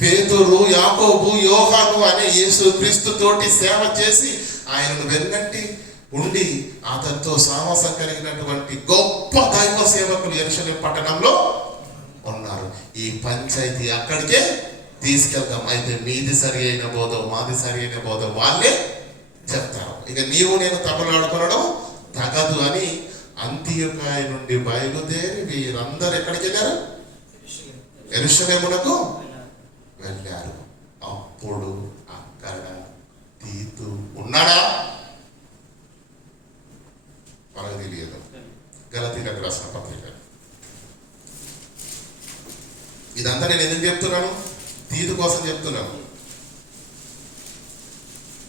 పేతురు, యాకోబు, యోహాను అనే యేసుక్రీస్తు తోటి సేవ చేసి ఆయనను వెన్నట్టి ఉండి అతనితో సాహసం కలిగినటువంటి గొప్ప దైవ సేవకులు యెరూషలేము పట్టణంలో ఉన్నారు. ఈ పంచాయతీ అక్కడికే తీసుకెళ్తాం. అయితే మీది సరి అయిన బోధ, మాది సరి అయిన బోధ వాళ్ళే చెప్తారు. ఇక నీవు నేను తగులాడుకోవడం తగదు అని అంతియొకాయ నుండి బయలుదేరి వీరందరూ ఎక్కడికి వెళ్ళారు? యెరూషలేమునకు వెళ్ళారు. అప్పుడు అక్కడ తీతు ఉన్నాడా? మనకు తెలియదు. గలతీలకు రాసిన పత్రిక. ఇదంతా నేను ఎందుకు చెప్తున్నాను? తీతు కోసం చెప్తున్నాను.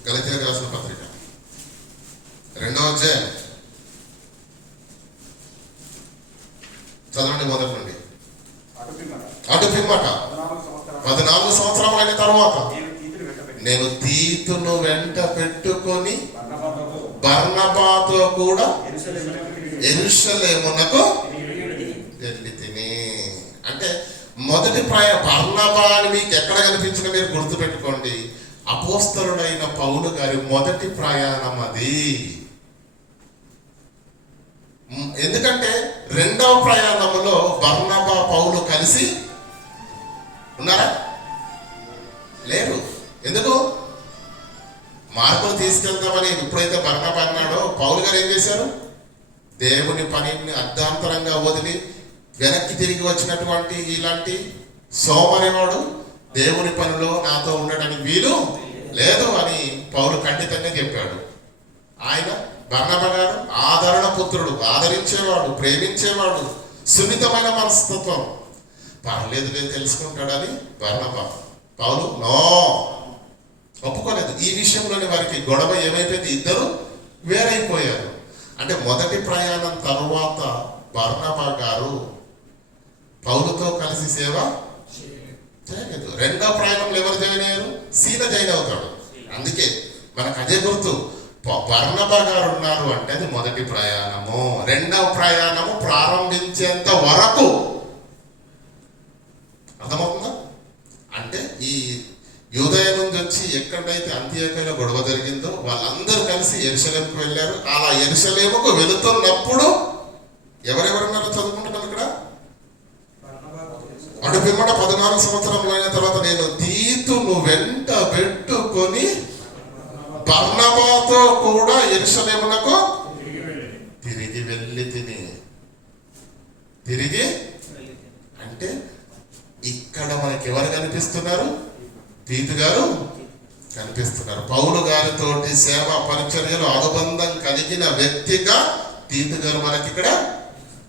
గలతీలకు రాసిన పత్రిక 2వ అధ్యాయం చదవండి మొదటి నుండి. అటు పిమ్మట 14 సంవత్సరములైన తరువాత నేను తీతును వెంట పెట్టుకొని బర్నబాతో కూడా యెరూషలేమునకు వెళ్ళి తిని. అంటే మొదటి బర్నబా అని మీకు ఎక్కడ కనిపించిన మీరు గుర్తుపెట్టుకోండి. అపోస్తలుడైన పౌలు గారి మొదటి ప్రయాణం అది. ఎందుకంటే రెండవ ప్రయాణములో బర్నబా పౌలు కలిసి ఉన్నారా? లేరు. ఎందుకు? మార్కులు తీసుకెళ్తామని ఎప్పుడైతే బర్నబా అన్నాడో పౌలు గారు ఏం చేశారు? దేవుని పనిని అర్ధాంతరంగా వదిలి వెనక్కి తిరిగి వచ్చినటువంటి ఇలాంటి సోమరివాడు దేవుని పనిలో నాతో ఉండడానికి వీలు లేదు అని పౌలు ఖండితంగా చెప్పాడు. ఆయన బర్నబా గారు ఆదరణ పుత్రుడు, ఆదరించేవాడు, ప్రేమించేవాడు, సున్నితమైన మనస్తత్వం. పర్లేదు లేదు తెలుసుకుంటాడని బర్నబా. పౌలు నో ఒప్పుకోలేదు. ఈ విషయంలోనే వారికి గొడవ ఏమైపోయింది? ఇద్దరు వేరైపోయారు. అంటే మొదటి ప్రయాణం తరువాత బర్నబా గారు పౌలుతో కలిసి సేవ చేయలేదు. రెండో ప్రయాణంలో ఎవరు జాయిన్ అయ్యారు? సీల జాయిన్ అవుతాడు. అందుకే మనకు అదే గుర్తు. బర్నబా గారు ఉన్నారు అంటే అది మొదటి ప్రయాణము. రెండవ ప్రయాణము ప్రారంభించేంత వరకు. అర్థమవుతుందా? అంటే ఈ యూదయ నుంచి వచ్చి ఎక్కడైతే అంత్యోక్యలో గొడవ జరిగిందో వాళ్ళందరూ కలిసి యెరూషలేముకు వెళ్ళారు. అలా యెరూషలేముకు వెళుతున్నప్పుడు ఎవరెవరున్నారో చదువుకుంటున్నాం ఇక్కడ. అటు పిమ్మట 14 సంవత్సరములు అయిన తర్వాత నేను తీతును వెంట పెట్టుకొని బర్నబాతో కూడా యెరూషలేమునకు తిరిగి వెళ్ళి తిని. తిరిగి అంటే ఇక్కడ మనకి ఎవరు కనిపిస్తున్నారు? తీతు గారు కనిపిస్తున్నారు. పౌలు గారితోటి సేవా పరిచర్యలో అనుబంధం కలిగిన వ్యక్తిగా తీతు గారు మనకి ఇక్కడ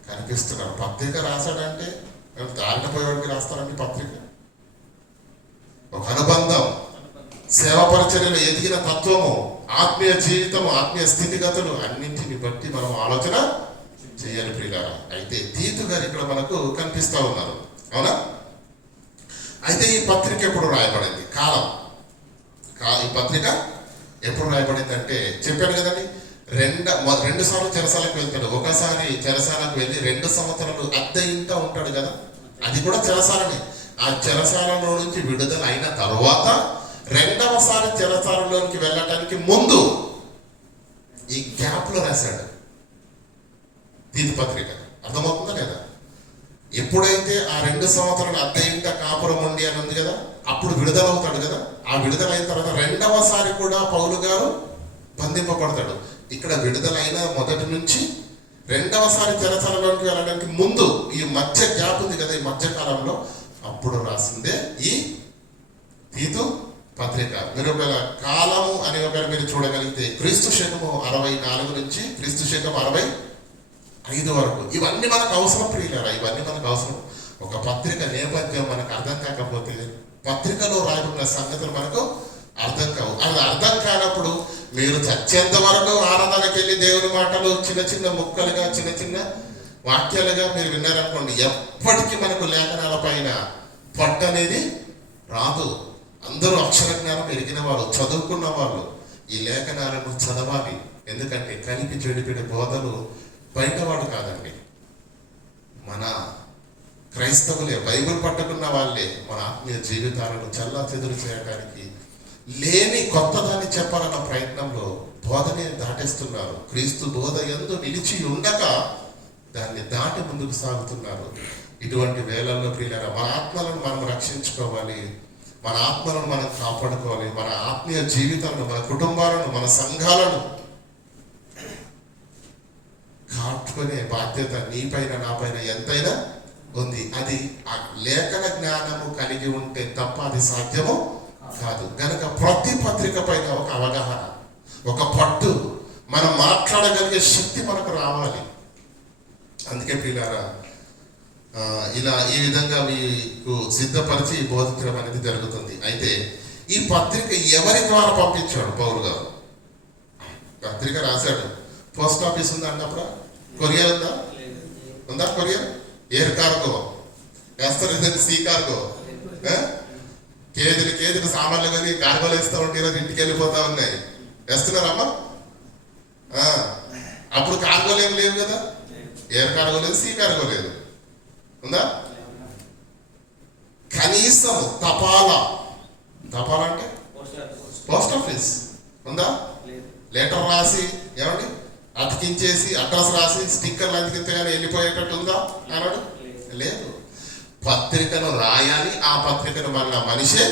కనిపిస్తున్నారు. పత్రిక రాశాడంటే దారిన పోయేవాడికి రాస్తారండి పత్రిక. ఒక అనుబంధం, సేవా పరిచర్యలో ఎదిగిన తత్వము, ఆత్మీయ జీవితము, ఆత్మీయ స్థితిగతులు అన్నింటిని బట్టి మనం ఆలోచన చేయాలి ప్రియులారా. అయితే తీతు గారు ఇక్కడ మనకు కనిపిస్తూ ఉన్నారు. అవునా? అయితే ఈ పత్రిక ఎప్పుడు రాయబడింది? కాలం. ఈ పత్రిక ఎప్పుడు రాయబడింది అంటే చెప్పాను కదండి, రెండు సార్లు చెరసాలకు వెళ్తాడు. ఒకసారి చెరసాలకు వెళ్ళి 2 సంవత్సరాలు అద్దె ఇంట ఉంటాడు కదా, అది కూడా చెరసాలనే. ఆ చెరసాలలో నుంచి విడుదల అయిన తరువాత రెండవసారి చెరసాలలోనికి వెళ్ళటానికి ముందు ఈ గ్యాప్ లో రాశాడు తీతు పత్రిక. అర్థమవుతుందా లేదా? ఎప్పుడైతే ఆ 2 సంవత్సరాలు అద్దె ఇంట కాపురం ఉండి అని ఉంది కదా, అప్పుడు విడుదల అవుతాడు కదా. ఆ విడుదల అయిన తర్వాత రెండవసారి కూడా పౌలు గారు బంధింపబడతాడు. ఇక్కడ విడుదలైన మొదటి నుంచి రెండవసారి చెరసాలలోకి వెళ్ళడానికి ముందు ఈ మధ్య గ్యాప్ ఉంది కదా, ఈ మధ్య కాలంలో అప్పుడు రాసిందే ఈ తీతు పత్రిక. మీరు ఒకవేళ కాలము అని ఒకవేళ మీరు చూడగలిగితే క్రీస్తు శకము 64 నుంచి క్రీస్తు శకం 65 వరకు ఇవన్నీ మనకు అవసరం ప్రియులారా. ఇవన్నీ మనకు అవసరం. ఒక పత్రిక నేపథ్యం మనకు అర్థం కాకపోతే పత్రికలో రాయబడిన సంగతులు మనకు అర్థం కావు. అది అర్థం కానప్పుడు మీరు చచ్చేంత వరకు ఆరాధనకి వెళ్ళి దేవుని మాటలు చిన్న చిన్న ముక్కలుగా, చిన్న చిన్న వాక్యాలుగా మీరు విన్నారనుకోండి, ఎప్పటికీ మనకు లేఖనాల పైన పట్టు అనేది రాదు. అందరూ అక్షర జ్ఞానం ఎరిగిన వాళ్ళు, చదువుకున్న వాళ్ళు ఈ లేఖనాలను చదవాలి. ఎందుకంటే కలిపి చెడిపిడి బోధలు బయటవాడు కాదండి, మన క్రైస్తవులే, బైబిల్ పట్టుకున్న వాళ్ళే మన ఆత్మీయ జీవితాలను చల్లా చెదురు చేయడానికి లేని కొత్తదాన్ని చెప్పాలన్న ప్రయత్నంలో బోధనే దాటేస్తున్నారు. క్రీస్తు బోధ యందు నిలిచి ఉండక దాన్ని దాటి ముందుకు సాగుతున్నారు. ఇటువంటి వేళల్లో ప్రియులారా, మన ఆత్మలను మనం రక్షించుకోవాలి, మన ఆత్మలను మనం కాపాడుకోవాలి. మన ఆత్మీయ జీవితాలను, మన కుటుంబాలను, మన సంఘాలను కాపాడుకునే బాధ్యత నీపైన నాపైన ఎంతైనా ఉంది. అది ఆ లేఖన జ్ఞానము కలిగి ఉంటే తప్ప అది సాధ్యము కాదు. గనక ప్రతి పత్రిక పైన ఒక అవగాహన, ఒక పట్టు, మనం మాట్లాడగలిగే శక్తి మనకు రావాలి. అందుకే ప్రియులారా, ఇలా ఈ విధంగా మీకు సిద్ధపరిచి బోధించడం అనేది జరుగుతుంది. అయితే ఈ పత్రిక ఎవరి ద్వారా పంపించాడు పౌలు గారు? పత్రిక రాశాడు. పోస్ట్ ఆఫీస్ ఉందా అన్నప్పుడు? కొరియర్ ఉందా? ఉందా కొరియర్? ఎయిర్ కార్గో వేస్తారు, సీ కార్గో. కేజీలు సామాన్లు కానీ కార్గోలు వేస్తూ ఉంటే ఈరోజు ఇంటికి వెళ్ళిపోతా ఉన్నాయి. వేస్తున్నారమ్మా? అప్పుడు కార్గోలు ఏం లేవు కదా. ఎయిర్ కార్గో లేదు, సీ కార్గో లేదు. ఉందా? కనీసం తపాలా అంటే పోస్ట్ ఆఫీస్ ఉందా? లెటర్ రాసి ఏమండి అతికించేసి అడ్రస్ రాసి స్టిక్కర్లు అతికితే కానీ వెళ్ళిపోయేటట్టు ఉందా అన్నాడు? లేదు. పత్రికను రాయాలి, ఆ పత్రికను మళ్ళా మనిషే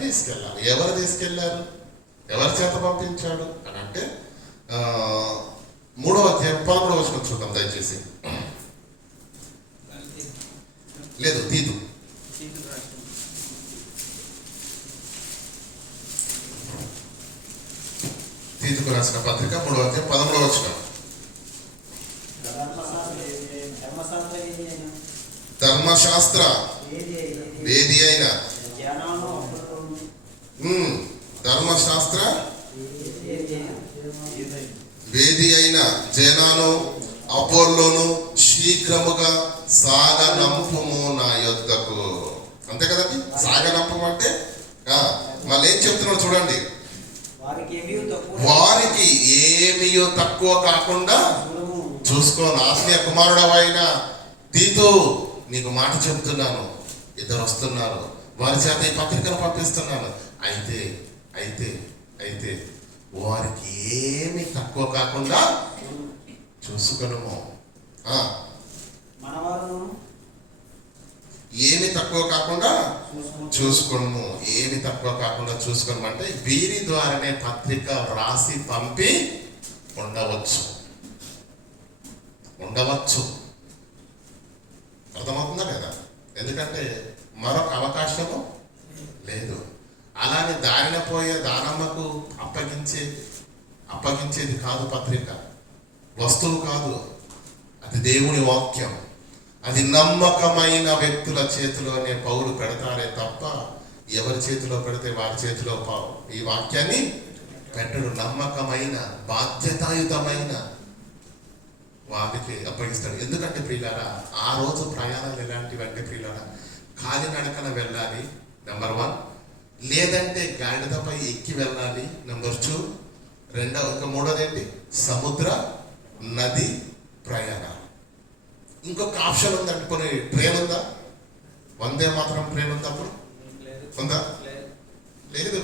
తీసుకెళ్ళాలి. ఎవరు తీసుకెళ్లారు? ఎవరి చేత పంపించాడు అని అంటే 3వ అధ్యాయం 13వ వచనం చూద్దాం దయచేసి. లేదు, తీతుకు రాసిన పత్రిక 3వ అధ్యాయం 13వ వచనం. ధర్మశాస్త్ర వేది అయిన ధర్మశాస్త్ర వేది అయిన జనాను అపోల్లోను శీఘ్రముగా సాగనంపుము నా యొద్దకు. అంతే కదండి, సాగనంపము అంటే మళ్ళీ ఏం చెప్తున్నాడు చూడండి. వారికి ఏమీయో తక్కువ కాకుండా చూసుకోను. ఆత్మీయ కుమారుడవైన తీతు, నీకు మాట చెబుతున్నాను, ఇద్దరు వస్తున్నారు, వారి చేత ఈ పత్రికను పంపిస్తున్నాను. అయితే వారికి ఏమి తక్కువ కాకుండా చూసుకొనుము. ఏమి తక్కువ కాకుండా చూసుకొనుము. ఏమి తక్కువ కాకుండా చూసుకొను అంటే వీరి ద్వారానే పత్రిక రాసి పంపి ఉండవచ్చు. అర్థమవుతుందా లేదా? ఎందుకంటే మరొక అవకాశము లేదు. అలానే దారిన పోయే దానమ్మకు అప్పగించేది కాదు పత్రిక, వస్తువు కాదు. అది దేవుని వాక్యం. అది నమ్మకమైన వ్యక్తుల చేతిలోనే పౌలు పెడతారే తప్ప ఎవరి చేతిలో పెడితే వారి చేతిలో ఈ వాక్యాన్ని పెట్టడు. నమ్మకమైన, బాధ్యతాయుతమైన వారికి అప్పగిస్తాడు. ఎందుకంటే ప్రియులారా, ఆ రోజు ప్రయాణాలు ఎలాంటివి అంటే ప్రియులారా, కాలినడకన వెళ్ళాలి నెంబర్ 1, లేదంటే గాడిదపై ఎక్కి వెళ్ళాలి నెంబర్ 2, మూడోది ఏంటి, సముద్ర నది ప్రయాణం. ఇంకొక ఆప్షన్ ఉందండి, కొన్ని ట్రైన్ ఉందా? వందే మాత్రం ట్రైన్ ఉందా? అప్పుడు ఉందా? లేదు.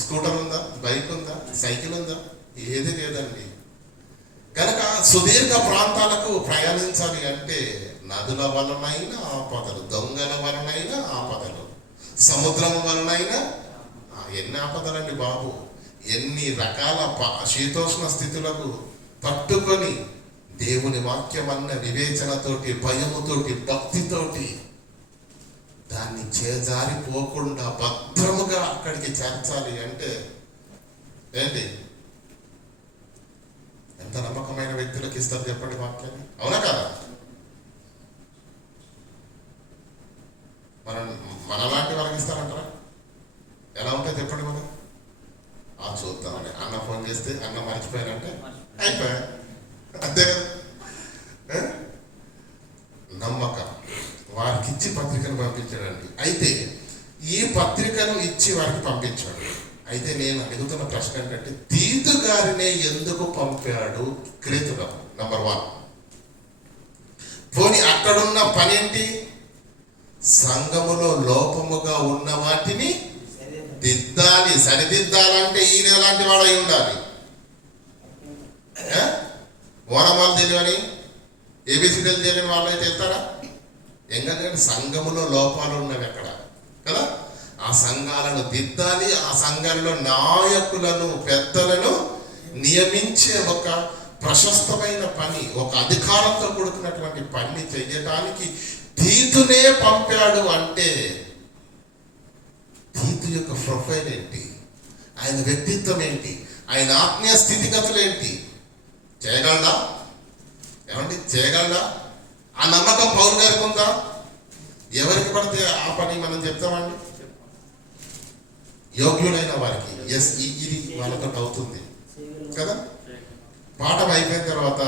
స్కూటర్ ఉందా? బైక్ ఉందా? సైకిల్ ఉందా? ఏది లేదండి. కనుక సుదీర్ఘ ప్రాంతాలకు ప్రయాణించాలి అంటే నదుల వలనైనా ఆపదలు, దొంగల వలనైనా ఆపదలు, సముద్రం వలనైనా ఎన్ని ఆపదలండి బాబు. ఎన్ని రకాల శీతోష్ణ స్థితులకు పట్టుకొని దేవుని వాక్యం అన్న వివేచనతోటి, భయముతోటి, భక్తితోటి దాన్ని చేజారిపోకుండా భద్రముగా అక్కడికి చేర్చాలి అంటే ఏంటి, ఎంత నమ్మకమైన వ్యక్తులకు ఇస్తారు చెప్పండి వాక్యాన్ని? అవునా కదా? మనలాంటి వాళ్ళకి ఇస్తారంటారా? ఎలా ఉంటుంది చెప్పండి. మనం చూద్దామని అన్న ఫోన్ చేస్తే అన్న మర్చిపోయానంటే అయిపోయా, అంతే కదా. నమ్మకం వారికి ఇచ్చి పత్రికను పంపించాడండి. అయితే ఈ పత్రికను ఇచ్చి వారికి పంపించాడు. అయితే నేను అడుగుతున్న ప్రశ్న ఏంటంటే, తీతు గారినే ఎందుకు పంపాడు క్రీతుడు? నంబర్ 1. పోనీ అక్కడున్న పనేంటి? సంఘములో లోపముగా ఉన్న వాటిని దిద్దాలి, సరిదిద్దాలంటే ఈయన ఎలాంటి వాడై ఉండాలి? ఓనమాలు తెలియని, ఏబిసిడీలు తెలియని వాళ్ళు అయితే వెళ్తారా? ఎందుకంటే సంఘములో లోపాలు ఉన్నవి అక్కడ కదా. ఆ ఆ సంఘాలను దిద్దాలి, ఆ సంఘాలలో నాయకులను పెద్దలను నియమించే ఒక ప్రశస్తమైన పని, ఒక అధికారంతో కూడుకున్నటువంటి పని చేయడానికి తీతునే పంపాడు. అంటే తీతు యొక్క ప్రొఫైల్ ఏంటి, ఆయన వ్యక్తిత్వం ఏంటి, ఆయన ఆత్మీయ స్థితిగతులు ఏంటి? చేయగలడా? ఏమండి చేయగలడా? ఆ నమ్మకం పౌలు గారికి ఉందా? ఎవరికి పడితే ఆ పని మనం చెప్తామండి? యోగ్యులైన వారికి ఎస్, ఇది వాళ్ళతో అవుతుంది కదా. పాఠం అయిపోయిన తర్వాత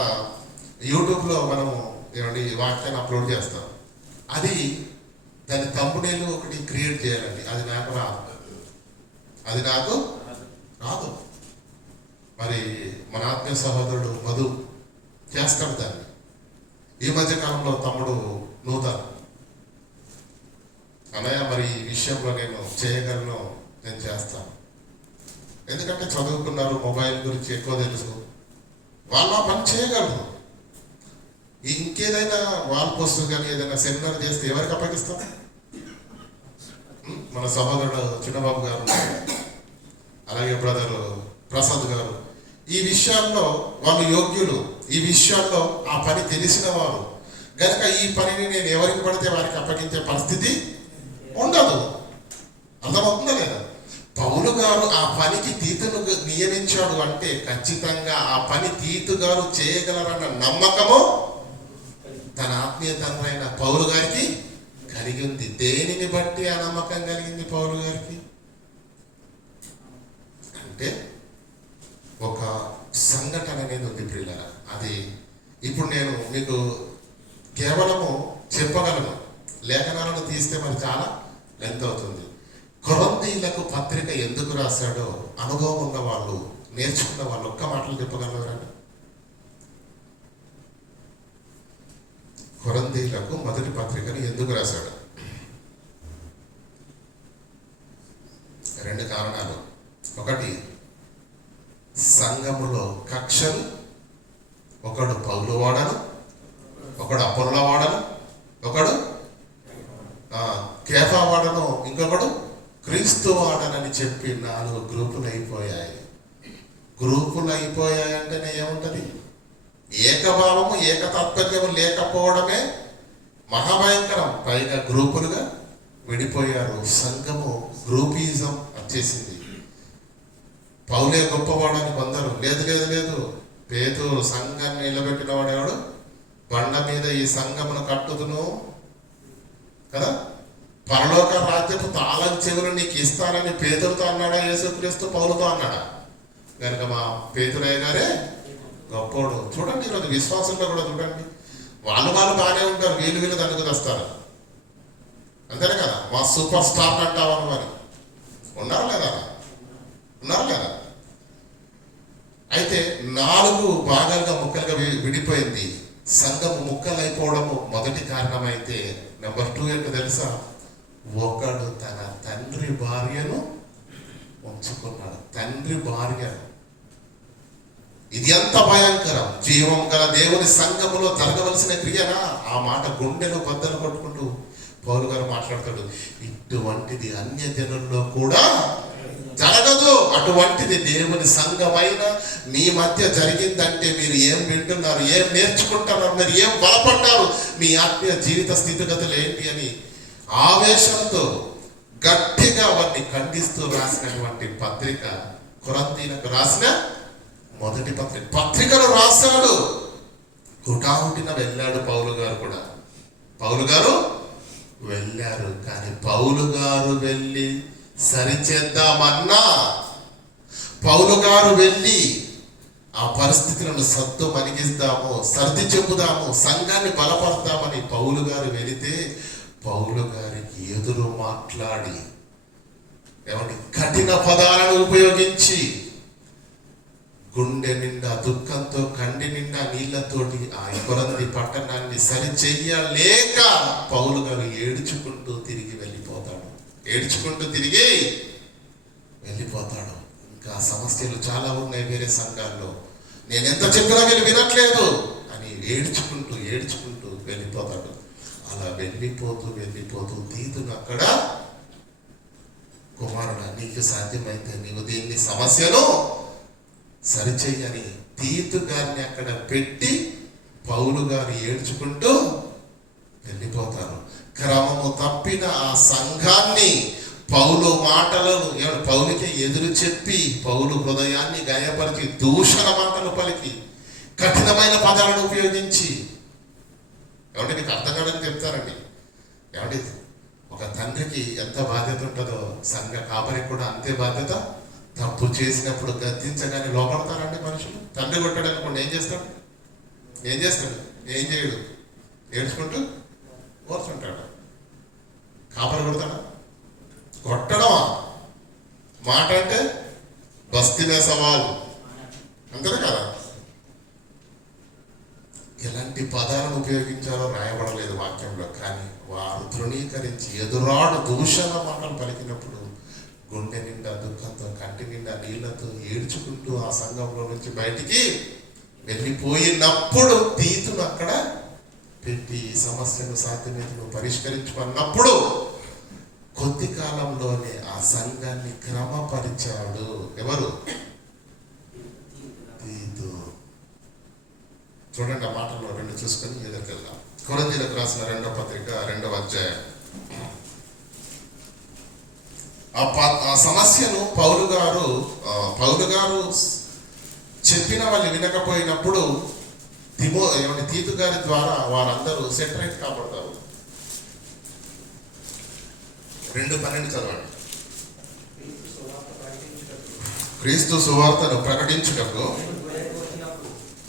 యూట్యూబ్లో మనము ఏమండి వాక్యాన్ని అప్లోడ్ చేస్తాం. అది దాని తంబునేలు ఒకటి క్రియేట్ చేయాలండి. అది నాకు రాదు. మరి మన ఆత్మీయ సహోదరుడు మధు చేస్తాడు దాన్ని. ఈ మధ్య కాలంలో తమ్ముడు నూతన్ అన్నయ్య మరి ఈ విషయంలో నేను చేయగలను, నేను చేస్తాను. ఎందుకంటే చదువుకున్నారు, మొబైల్ గురించి ఎక్కువ తెలుసు, వాళ్ళు ఆ పని చేయగలరు. ఇంకేదైనా వాల్ పోస్టర్ కానీ ఏదైనా సెమినార్ చేస్తే ఎవరికి అప్పగిస్తాం? మన సహోదరుడు చిన్నబాబు గారు, అలాగే బ్రదర్ ప్రసాద్ గారు, ఈ విషయాల్లో వాళ్ళు యోగ్యులు, ఈ విషయాల్లో ఆ పని తెలిసిన వారు గనక ఈ పనిని నేను ఎవరికి పడితే వారికి అప్పగించే పరిస్థితి ఉండదు. అర్థమవుతుందా లేదా? పౌలు గారు ఆ పనికి తీతును నియమించాడు అంటే ఖచ్చితంగా ఆ పని తీతు గారు చేయగలరన్న నమ్మకము తన ఆత్మీయ తండ్రైన పౌలు గారికి కలిగి ఉంది. దేనిని బట్టి ఆ నమ్మకం కలిగింది పౌలు గారికి అంటే ఒక సంఘటన అనేది ఉంది ప్రియులారా. అది ఇప్పుడు నేను మీకు కేవలము చెప్పగలను, లేఖనాలను తీస్తే మరి చాలా లెంత్ అవుతుంది. కొరింథీయులకు పత్రిక ఎందుకు రాశాడో అనుభవం ఉన్న వాళ్ళు, నేర్చుకున్న వాళ్ళు ఒక్క మాటలు చెప్పగలరండి. కొరింథీయులకు మొదటి పత్రికను ఎందుకు రాశాడు? 2 కారణాలు. ఒకటి, సంఘములో కక్షలు, ఒకడు పౌలు వాడను, ఒకడు అపొల్ల వాడను, ఒకడు కేఫా వాడను, ఇంకొకడు క్రీస్తు వాడనని చెప్పి 4 గ్రూపులు అయిపోయాయి. గ్రూపులు అయిపోయాయంటేనే ఏముంటది? ఏకభావము, ఏకతాత్పర్యము లేకపోవడమే మహాభయంకరం. పైగా గ్రూపులుగా విడిపోయారు. సంఘము గ్రూపిజం వచ్చేసింది. పౌలే గొప్పవాడని కొందరు, లేదు పేతురు సంఘాన్ని నిలబెట్టిన వాడేవాడు, బండ మీద ఈ సంఘమును కట్టుదును కదా, పరలోక రాజ్యపు తాళం చెవులు నీకు ఇస్తానని పేతురుతో అన్నాడా యేసుక్రీస్తు పౌలుతో అన్నాడా? కనుక మా పేతురయ్య గారే గొప్పోడు. చూడండి ఈరోజు విశ్వాసంలో కూడా చూడండి, వాళ్ళు బాగానే ఉంటారు, వీళ్ళు దానికి వస్తారు. అంతేనే కదా, మా సూపర్ స్టార్ అంటావని మరి ఉన్నారు లేదా? అయితే 4 భాగాలుగా ముక్కలుగా విడిపోయింది. సంఘం ముక్కలైపోవడము మొదటి కారణమైతే, నెంబర్ 2 ఏంటో తెలుసా? ఒకడు తన తండ్రి భార్యను ఉంచుకున్నాడు. తండ్రి భార్య, ఇది ఎంత భయంకరం! జీవం గల దేవుని సంఘములో జరగవలసిన క్రియనా? ఆ మాట గుండెలో బద్దలు కొట్టుకుంటూ పౌలు గారు మాట్లాడతాడు. ఇటువంటిది అన్య జనుల్లో కూడా జరగదు. అటువంటిది దేవుని సంఘమైన మీ మధ్య జరిగిందంటే మీరు ఏం వింటున్నారు, ఏం నేర్చుకుంటున్నారు, మీరు ఏం బలపడ్డారు, మీ ఆత్మీయ జీవిత స్థితిగతులు ఏంటి అని ఆవేశంతో గట్టిగా వారిని ఖండిస్తూ రాసినటువంటి పత్రిక కొరింథీయులకు రాసిన మొదటి పత్రికను రాశాడు. హుటాహుటిన వెళ్ళాడు పౌలు గారు కూడా. పౌలు గారు వెళ్ళారు, కానీ పౌలు గారు వెళ్ళి సరిచేద్దామన్నా, పౌలు గారు వెళ్ళి ఆ పరిస్థితులను సర్దు మణిగిద్దాము, సర్ది చెప్పుదాము, సంఘాన్ని బలపడతామని పౌలు గారు వెళితే, పౌలు గారికి ఎదురు మాట్లాడి ఏమంటే కఠిన పదాలను ఉపయోగించి గుండె నిండా దుఃఖంతో, కండి నిండా నీళ్లతోటి ఆ కొరింథీ పట్టణాన్ని సరి చెయ్యలేక పౌలు గారు ఏడ్చుకుంటూ తిరిగి వెళ్ళిపోతాడు. ఇంకా సమస్యలు చాలా ఉన్నాయి వేరే సంఘాల్లో, నేను ఎంత చెప్పినా వీళ్ళు వినట్లేదు అని ఏడ్చుకుంటూ వెళ్ళిపోతాడు. అలా వెళ్ళిపోతూ తీతును అక్కడ కుమారుడా, నీకు సాధ్యమైతే నీవు దీన్ని సమస్యను సరిచేయని తీతు గారిని అక్కడ పెట్టి పౌలు గారు ఏడ్చుకుంటూ వెళ్ళిపోతారు. క్రమము తప్పిన ఆ సంఘాన్ని పౌలు మాటలను పౌలుకి ఎదురు చెప్పి పౌలు హృదయాన్ని గాయపరిచి దూషణ మాటలు పలికి కఠినమైన పదాలను ఉపయోగించి, ఏమంటే మీకు అర్థం కాదని చెప్తారండి. ఏమంటే ఒక తండ్రికి ఎంత బాధ్యత ఉంటుందో సంఘ కాపరికి కూడా అంతే బాధ్యత. తప్పు చేసినప్పుడు గద్దించగానే లోపడతారండి మనుషులు. తండ్రి కొట్టాడు అనుకోండి, ఏం చేస్తాడు? ఏం చేయడు, ఏడ్చుకుంటూ ఓర్చుంటాడు. కాపరి కొడతాడా? కొట్టడమా? మాట అంటే బస్తీనే సవాల్, అంతే కదా. ఎలాంటి పదాలను ఉపయోగించాలో రాయబడలేదు వాక్యంలో. కానీ వారు తృణీకరించి ఎదురాడు దూషణ మాటలు పలికినప్పుడు గుండె నిండా దుఃఖంతో, కంటి నిండా నీళ్లతో ఏడ్చుకుంటూ ఆ సంఘంలో నుంచి బయటికి వెళ్ళిపోయినప్పుడు తీతును అక్కడ పెట్టి ఈ సమస్యను సాధ్యమైతే పరిష్కరించుకున్నప్పుడు కొద్ది కాలంలోనే ఆ సంఘాన్ని క్రమపరిచాడు. ఎవరు? తీతు. చూడండి ఆ మాటల్లో రెండు చూసుకొని ఎదురుకెళ్దాం. కొరింథీయులకు రాసిన 2వ పత్రిక 2వ అధ్యాయం. ఆ సమస్యను పౌలు గారు చెప్పిన వాళ్ళు వినకపోయినప్పుడు తీతు గారి ద్వారా వారందరూ సెటరేట్ కాబడతారు. 2:12 చదవండి. క్రీస్తు సువార్తను ప్రకటించుటకు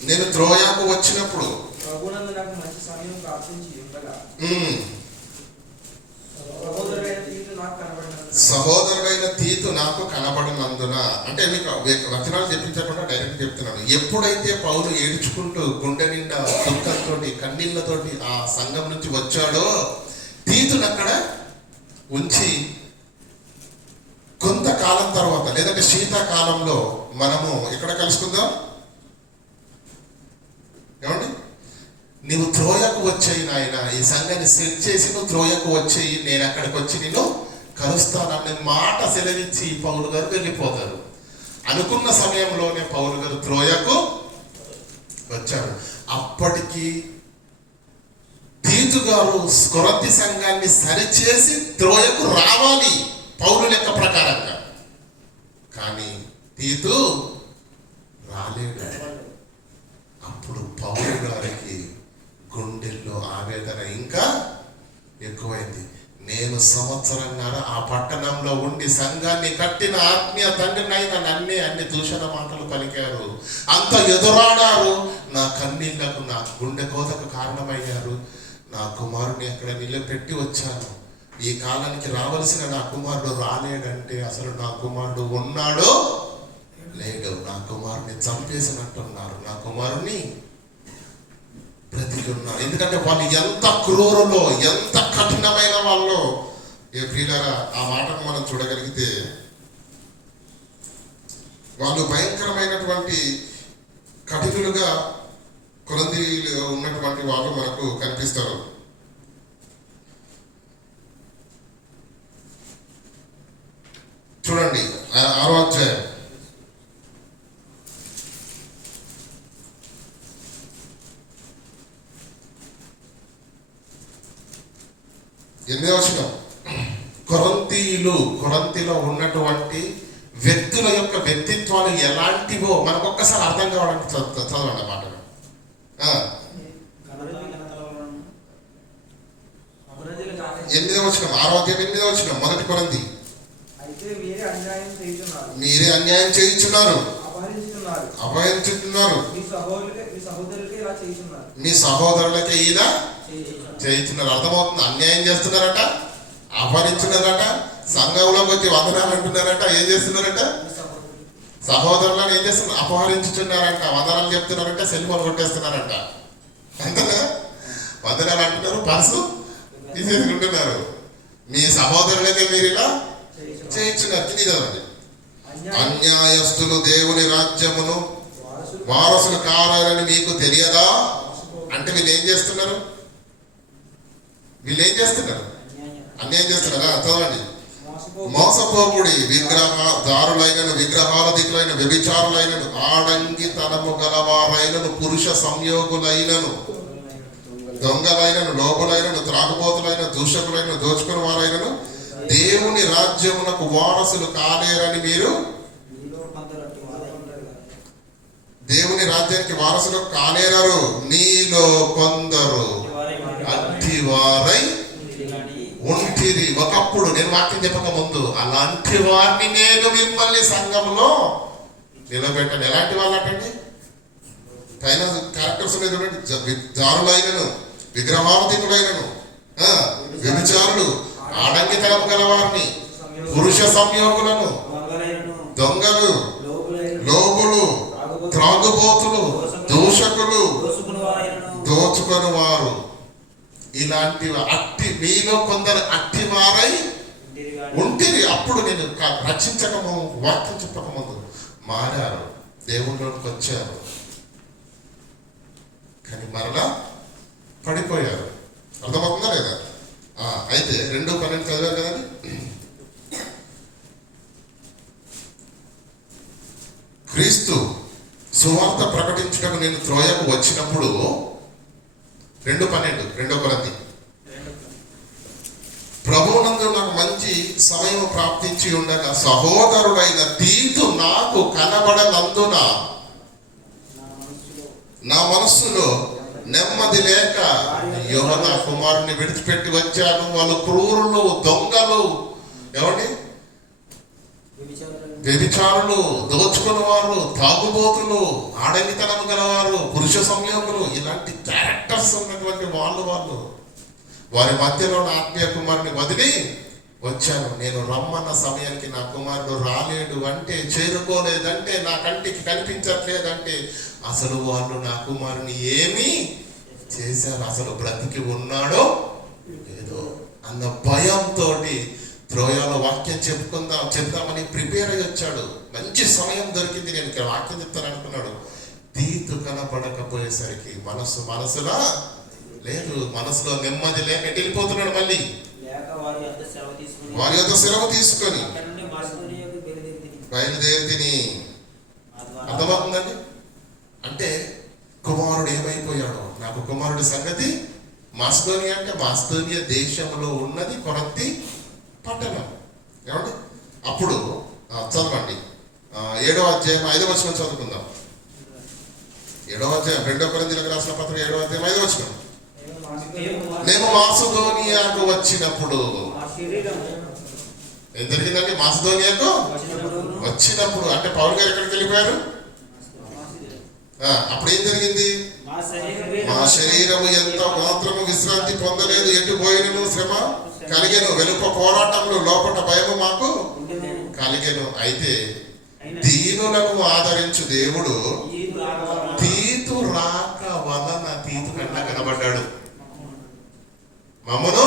నేను త్రోయాకు వచ్చినప్పుడు సహోదరుడైన తీతు నాకు కనబడినందున, అంటే మీకు వచనాలు చెప్పించకుండా డైరెక్ట్ చెప్తున్నాను. ఎప్పుడైతే పౌలు ఏడ్చుకుంటూ గుండె నిండా దుఃఖంతో కన్నీళ్లతోటి ఆ సంఘం నుంచి వచ్చాడో తీతును అక్కడ ఉంచి కొంతకాలం తర్వాత, లేదంటే శీతాకాలంలో మనము ఎక్కడ కలుసుకుందాం? ఏమండి, నువ్వు త్రోయకు వచ్చేయి నాయన, ఈ సంఘాన్ని సెట్ చేసి నువ్వు త్రోయకు వచ్చేయి, నేను అక్కడికి వచ్చి నేను కలుస్తాననే మాట సెలవిచ్చి పౌలు గారు వెళ్ళిపోతారు. అనుకున్న సమయంలోనే పౌలు గారు త్రోయకు వచ్చారు. అప్పటికి తీతు గారు కొరింథీ సంఘాన్ని సరిచేసి త్రోయకు రావాలి పౌలు లెక్క ప్రకారంగా. కానీ తీతు రాలేడు. అప్పుడు పౌలు గారికి గుండెల్లో ఆవేదన ఇంకా ఎక్కువైంది. నేను సంవత్సరంన్నర ఆ పట్టణంలో ఉండి సంఘాన్ని కట్టిన ఆత్మీయ తండ్రినైనా అన్ని దూషణ మాటలు పలికారు, అంత ఎదురాడారు, నా కన్నీళ్లకు, నా గుండె కోతకు కారణమయ్యారు. నా కుమారుని అక్కడ నిలబెట్టి వచ్చాను. ఈ కాలానికి రావలసిన నా కుమారుడు రాలేడంటే అసలు నా కుమారుడు ఉన్నాడో లేడు. నా కుమారుని చంపేసినట్టున్నారు, నా కుమారుని బ్రతికున్నారు. ఎందుకంటే వాళ్ళు ఎంత క్రూరులో, ఎంత కఠినమైన వాళ్ళు. ఏ ప్రియులారా, ఆ మాటను మనం చూడగలిగితే వాళ్ళు భయంకరమైనటువంటి కఠినులుగా కొరింథీయులో ఉన్నటువంటి వాళ్ళు మనకు కనిపిస్తారు. చూడండి 6వ అధ్యాయం 8వ వచనం. కొరింథీలో ఉన్నటువంటి వ్యక్తుల యొక్క వ్యక్తిత్వాలు ఎలాంటివో మనకు ఒక్కసారి అర్థం కావడానికి చదవండి మాట. 8వ వచనం, 6వ అధ్యాయం 8వ వచనం, 1 కొరింథీ. మీరే అన్యాయం చేయించున్నారు, అపహరించుతున్నారు, మీ సహోదరులకే ఇలా చేయించున్నారు. అర్థమవుతుంది. అన్యాయం చేస్తున్నారట, అపహరించున్నారట, సంఘంలోకి వచ్చి వందనాలు అంటున్నారట. ఏం చేస్తున్నారట? సహోదరులను ఏం చేస్తున్నారు? అపహరించుతున్నారంట. వందనాలు చెప్తున్నారంట, సెల్ ఫోన్ కొట్టేస్తున్నారంట. అంతేనా? వందనాలు అంటున్నారు, పర్సు తీసేసుకుంటున్నారు. మీ సహోదరులకే మీరు ఇలా చేయించున్నారు. కింది చదవండి. అన్యాయస్తులు దేవుని రాజ్యమును వారసులు కావాలని మీకు తెలియదా? అంటే వీళ్ళు ఏం చేస్తున్నారు? అన్యాయం చేస్తున్నారా? చదవండి. మోసపోకుడి, విగ్రహదారులైనను, విగ్రహాలధికులైన, వ్యభిచారులైనను, ఆడంగితనము గలవారైనను, పురుష సంయోగులైనను, దొంగలైనను, లోబులైనను, త్రాగుబోతులైన, దూషకులైన, దోచుకుని వారైనను దేవుని రాజ్యమునకు వారసులు కాలేరని మీరు దేవుని రాజ్యానికి వారసులు కాలేరరు. నీలో కొందరు అట్టివారై ఉంటిరి. ఒకప్పుడు నేను వాక్యం చెప్పక ముందు అలాంటి వారిని నేను మిమ్మల్ని సంఘంలో నిలబెట్టాను. ఎలాంటి వాళ్ళు అంటండి? పైన క్యారెక్టర్స్ చూడండి. జారులైనను, విగ్రహాధికులైనను, వ్యభిచారులు, ఆడంగితనం గలవారిని, పురుష సంయోగులను, దొంగలు, లోబులు, త్రాగుబోతులు, దూషకులు, దోచుకొని వారు, ఇలాంటి అట్టి మీలో కొందరు అట్టి వారై ఉంటిరి. అప్పుడు నేను రక్షించకము వాక్యం చెప్పకముందు మారారు, దేవుళ్ళలోకి వచ్చారు, కానీ మరలా పడిపోయారు. అర్థమవుతుందా లేదా? అయితే 2:12 చదివారు కదండి. క్రీస్తు సువార్త ప్రకటించడం నేను త్రోయకు వచ్చినప్పుడు 2:12 2 కొరింథీ, ప్రభువునందు నాకు మంచి సమయం ప్రాప్తించి ఉండగా సహోదరుడైన తీతు నాకు కనబడనందున నా మనస్సులో నెమ్మది లేక యోహన్నా కుమారుని విడిచిపెట్టి వచ్చాను. వాళ్ళు క్రూరులు, దొంగలు, ఏమండి, వ్యభిచారులు, దోచుకుని వారు, తాగుబోతులు, ఆడంగితనం గలవారు, పురుష సంయోగులు, ఇలాంటి క్యారెక్టర్స్ ఉన్నటువంటి వాళ్ళు వారి మధ్యలో నా ఆత్మీయ కుమారుని వదిలి వచ్చాను. నేను రమ్మన్న సమయానికి నా కుమారుడు రాలేడు అంటే, చేరుకోలేదంటే, నా కంటికి కనిపించట్లేదంటే అసలు వాళ్ళు నా కుమారుని ఏమి చేశారు, అసలు బ్రతికి ఉన్నాడో లేదో అన్న భయంతో త్రోయలో వాక్యం చెప్తామని ప్రిపేర్ అయ్యి వచ్చాడు. మంచి సమయం దొరికింది, నేను ఇక్కడ వాక్యం చెప్తాను అనుకున్నాడు. తీతు కనపడకపోయేసరికి మనసులా లేదు, మనసులో నెమ్మది లేక వెళ్ళిపోతున్నాడు. మళ్ళీ వారి యొక్క సెలవు తీసుకొని బయలుదేరితిని. అర్థమవుతుందండి? అంటే కుమారుడు ఏమైపోయాడో, నాకు కుమారుడి సంగతి మాసిదోనియా అంటే మాసిదోనియా దేశంలో ఉన్నది కొరింథీ పట్టణం. ఏమండి? అప్పుడు చదవండి 7వ అధ్యాయం 5వ వచనం చదువుకుందాం. 7వ అధ్యాయం 2 కొరింథీయులకు రాసిన పత్రిక 7వ అధ్యాయం 5వ వచనం. నేను మాసిదోనియాకు వచ్చినప్పుడు ఏం జరిగిందండి? మాసిదోనియాకు వచ్చినప్పుడు అంటే పౌలు గారు ఎక్కడికి వెళ్ళిపోయారు? అప్పుడు ఏం జరిగింది? మా శరీరము ఎంత మాత్రము విశ్రాంతి పొందలేదు, ఎటు పోయినను శ్రమ కలిగెను, వెలుప పోరాటంలో లోపట భయము మాకు కలిగెను. అయితే దీనులను ఆదరించు దేవుడు తీతు రాక వలన తీతు కన్నా కనబడ్డాడు. మమ్మను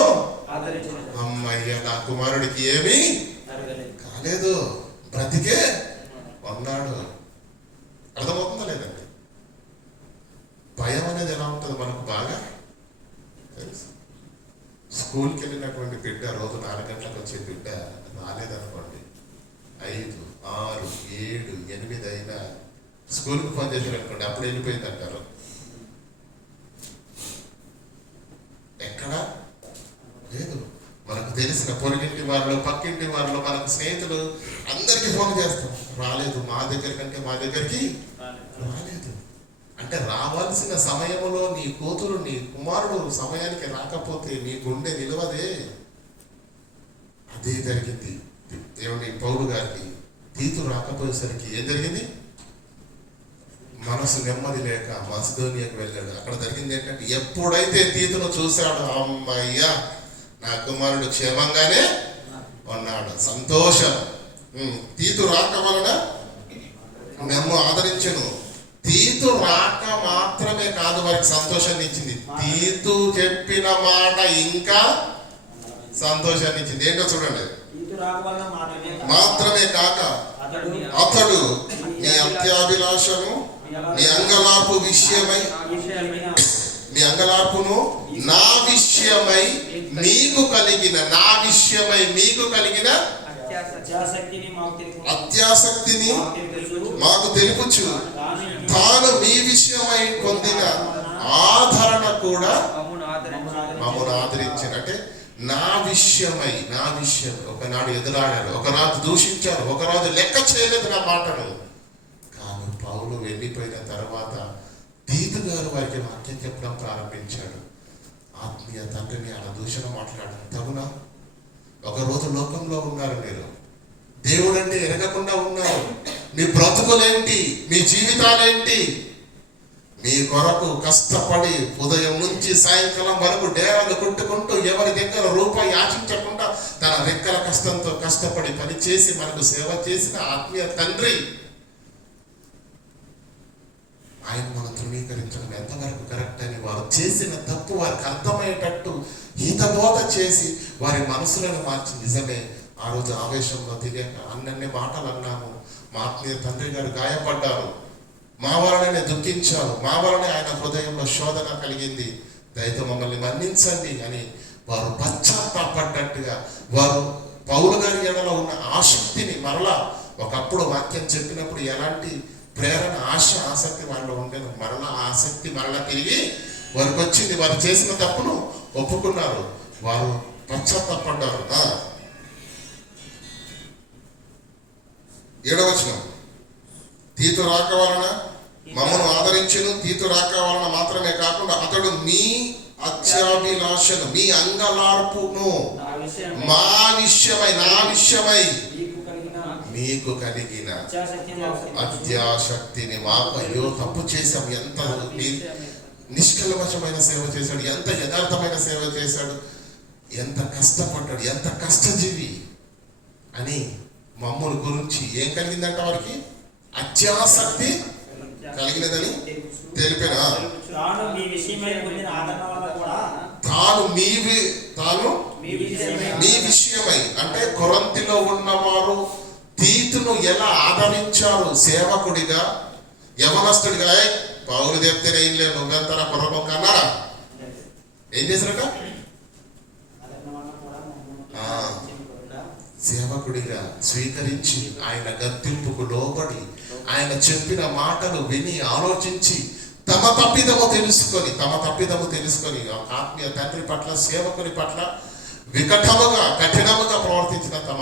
అమ్మయ్య, నా కుమారుడికి ఏమీ కాలేదు, బ్రతికే ఉన్నాడు. అర్థమవుతుందా లేదండి? భయం అనేది ఎలా ఉంటుంది మనకు బాగా తెలుసు. స్కూల్కి వెళ్ళినటువంటి బిడ్డ రోజు 4 గంటలకు వచ్చే బిడ్డ రాలేదనుకోండి, 5, 6, 7, 8 అయినా స్కూల్కి ఫోన్ చేశారు అనుకోండి, అప్పుడు వెళ్ళిపోయింది అంటారు. ఎక్కడా లేదు. మనకు తెలిసిన పొరుగింటి వాళ్ళు, పక్కింటి వాళ్ళు, మనకు స్నేహితులు అందరికీ ఫోన్ చేస్తాం, రాలేదు, మా దగ్గరికి రాలేదు. అంటే రావాల్సిన సమయంలో నీ కూతురు, నీ కుమారుడు సమయానికి రాకపోతే నీ గుండె నిలవదే. అదే జరిగింది ఏమండి పౌలు గారికి. తీతు రాకపోయేసరికి ఏం జరిగింది? మనసు నెమ్మది లేక మాసిదోనియాకు వెళ్ళాడు. అక్కడ జరిగింది ఏంటంటే, ఎప్పుడైతే తీతును చూశాడు, అమ్మయ్యా నా కుమారుడు క్షేమంగానే ఉన్నాడు, సంతోషం. తీతు రాక వలన మేము ఆదరించను. తీతు రాక మాత్రమే కాదు వారికి సంతోషాన్ని ఇచ్చింది, తీతు చెప్పిన మాట ఇంకా సంతోషాన్ని ఇచ్చింది. ఏంటో చూడండి. మాత్రమే కాక అతడు నీ అత్యాభిలాషను, నీ అంగలార్పు విషయమై, నీ అంగలార్పును నా విషయమై మీకు కలిగిన అత్యాసక్తిని మాకు తెలుపు అత్యాసక్తిని మాకు తెలుపుచు మాకు తెలుపుచు తాను తాను మీ విషయమై పొందిన ఆదరణ కూడా మమ్మును ఆదరించు మమ్మల్ని ఆదరించిన అంటే నా విషయం ఒకనాడు ఎదురాడాడు, ఒకనాడు దూషించారు, ఒకరోజు లెక్క చేయలేదు నా మాటలు. కానీ పౌలు వెళ్ళిపోయిన తర్వాత తీతు గారు వారికి వాక్యం చెప్పడం ప్రారంభించాడు. ఆత్మీయ తండ్రిని అలా దూషణ మాట్లాడడం తగునా? ఒకరోజు లోకంలో ఉన్నారు మీరు, దేవుడు అంటే ఎరగకుండా ఉన్నారు. మీ బ్రతుకులేంటి, మీ జీవితాలేంటి? మీ కొరకు కష్టపడి ఉదయం నుంచి సాయంకాలం వరకు డేరాలు కొట్టుకుంటూ ఎవరి దగ్గర రూపాయి ఆశించకుండా తన రెక్కల కష్టంతో కష్టపడి పనిచేసి మనకు సేవ చేసిన ఆత్మీయ తండ్రి, ఆయన మనం ధృవీకరించడం ఎంతవరకు కరెక్ట్ అని వారు చేసిన తప్పు వారికి అర్థమయ్యేటట్టు హితబోధ చేసి వారి మనసులను మార్చి, నిజమే ఆ రోజు ఆవేశంలో తెలియక అన్నన్ని మాటలు అన్నాము, మా ఆత్మీయ తండ్రి గారు గాయపడ్డారు, మా వలనే దుఃఖించారు, మా వలనే ఆయన హృదయంలో శోధన కలిగింది, దయతో మమ్మల్ని మన్నించండి అని వారు పశ్చాత్తాపడ్డట్టుగా వారు పౌలు గారి ఎడలో ఉన్న ఆసక్తిని మరలా, ఒకప్పుడు వాక్యం చెప్పినప్పుడు ఎలాంటి ప్రేరణ, ఆశ, ఆసక్తి వాళ్ళలో ఉండేది, మరలా ఆసక్తి మరలా తిరిగి వారికి వచ్చింది. వారు చేసిన తప్పును ఒప్పుకున్నారు, వారు పశ్చాత్తాపడ్డారు. 7వ వచనం, తీతు రాక వలన మమ్మను ఆదరించును, తీతు రాక వలన మాత్రమే కాకుండా అతడు మీ అత్యాభిలాషను, మీ అంగలార్పును మా విషయమై, నా విషయమై మీకు కలిగిన అత్యాశక్తిని మాకు, అయ్యో తప్పు చేశాం, ఎంత నిష్కల్మషమైన సేవ చేశాడు, ఎంత యథార్థమైన సేవ చేశాడు, ఎంత కష్టపడ్డాడు, ఎంత కష్టజీవి అని మమ్మల్ని గురించి ఏం కలిగిందంట? వారికి అత్యాసక్తి కలిగినదని తెలిపిన. తాను మీ విషయమై అంటే కొరంతిలో ఉన్నవారు తీతును ఎలా ఆదరించారు సేవకుడిగా, యవనస్తుడిగా. పౌరు చెప్తేనే ఏం లేదు, నువ్వెంత కుర్రబం కన్నారా? ఏం చేశారట? సేవకుడిగా స్వీకరించి ఆయన గద్దింపుకు లోబడి ఆయన చెప్పిన మాటలు విని ఆలోచించి తమ తప్పిదము తెలుసుకొని ఆత్మీయ తండ్రి పట్ల, సేవకుని పట్ల కఠినముగా ప్రవర్తించిన తమ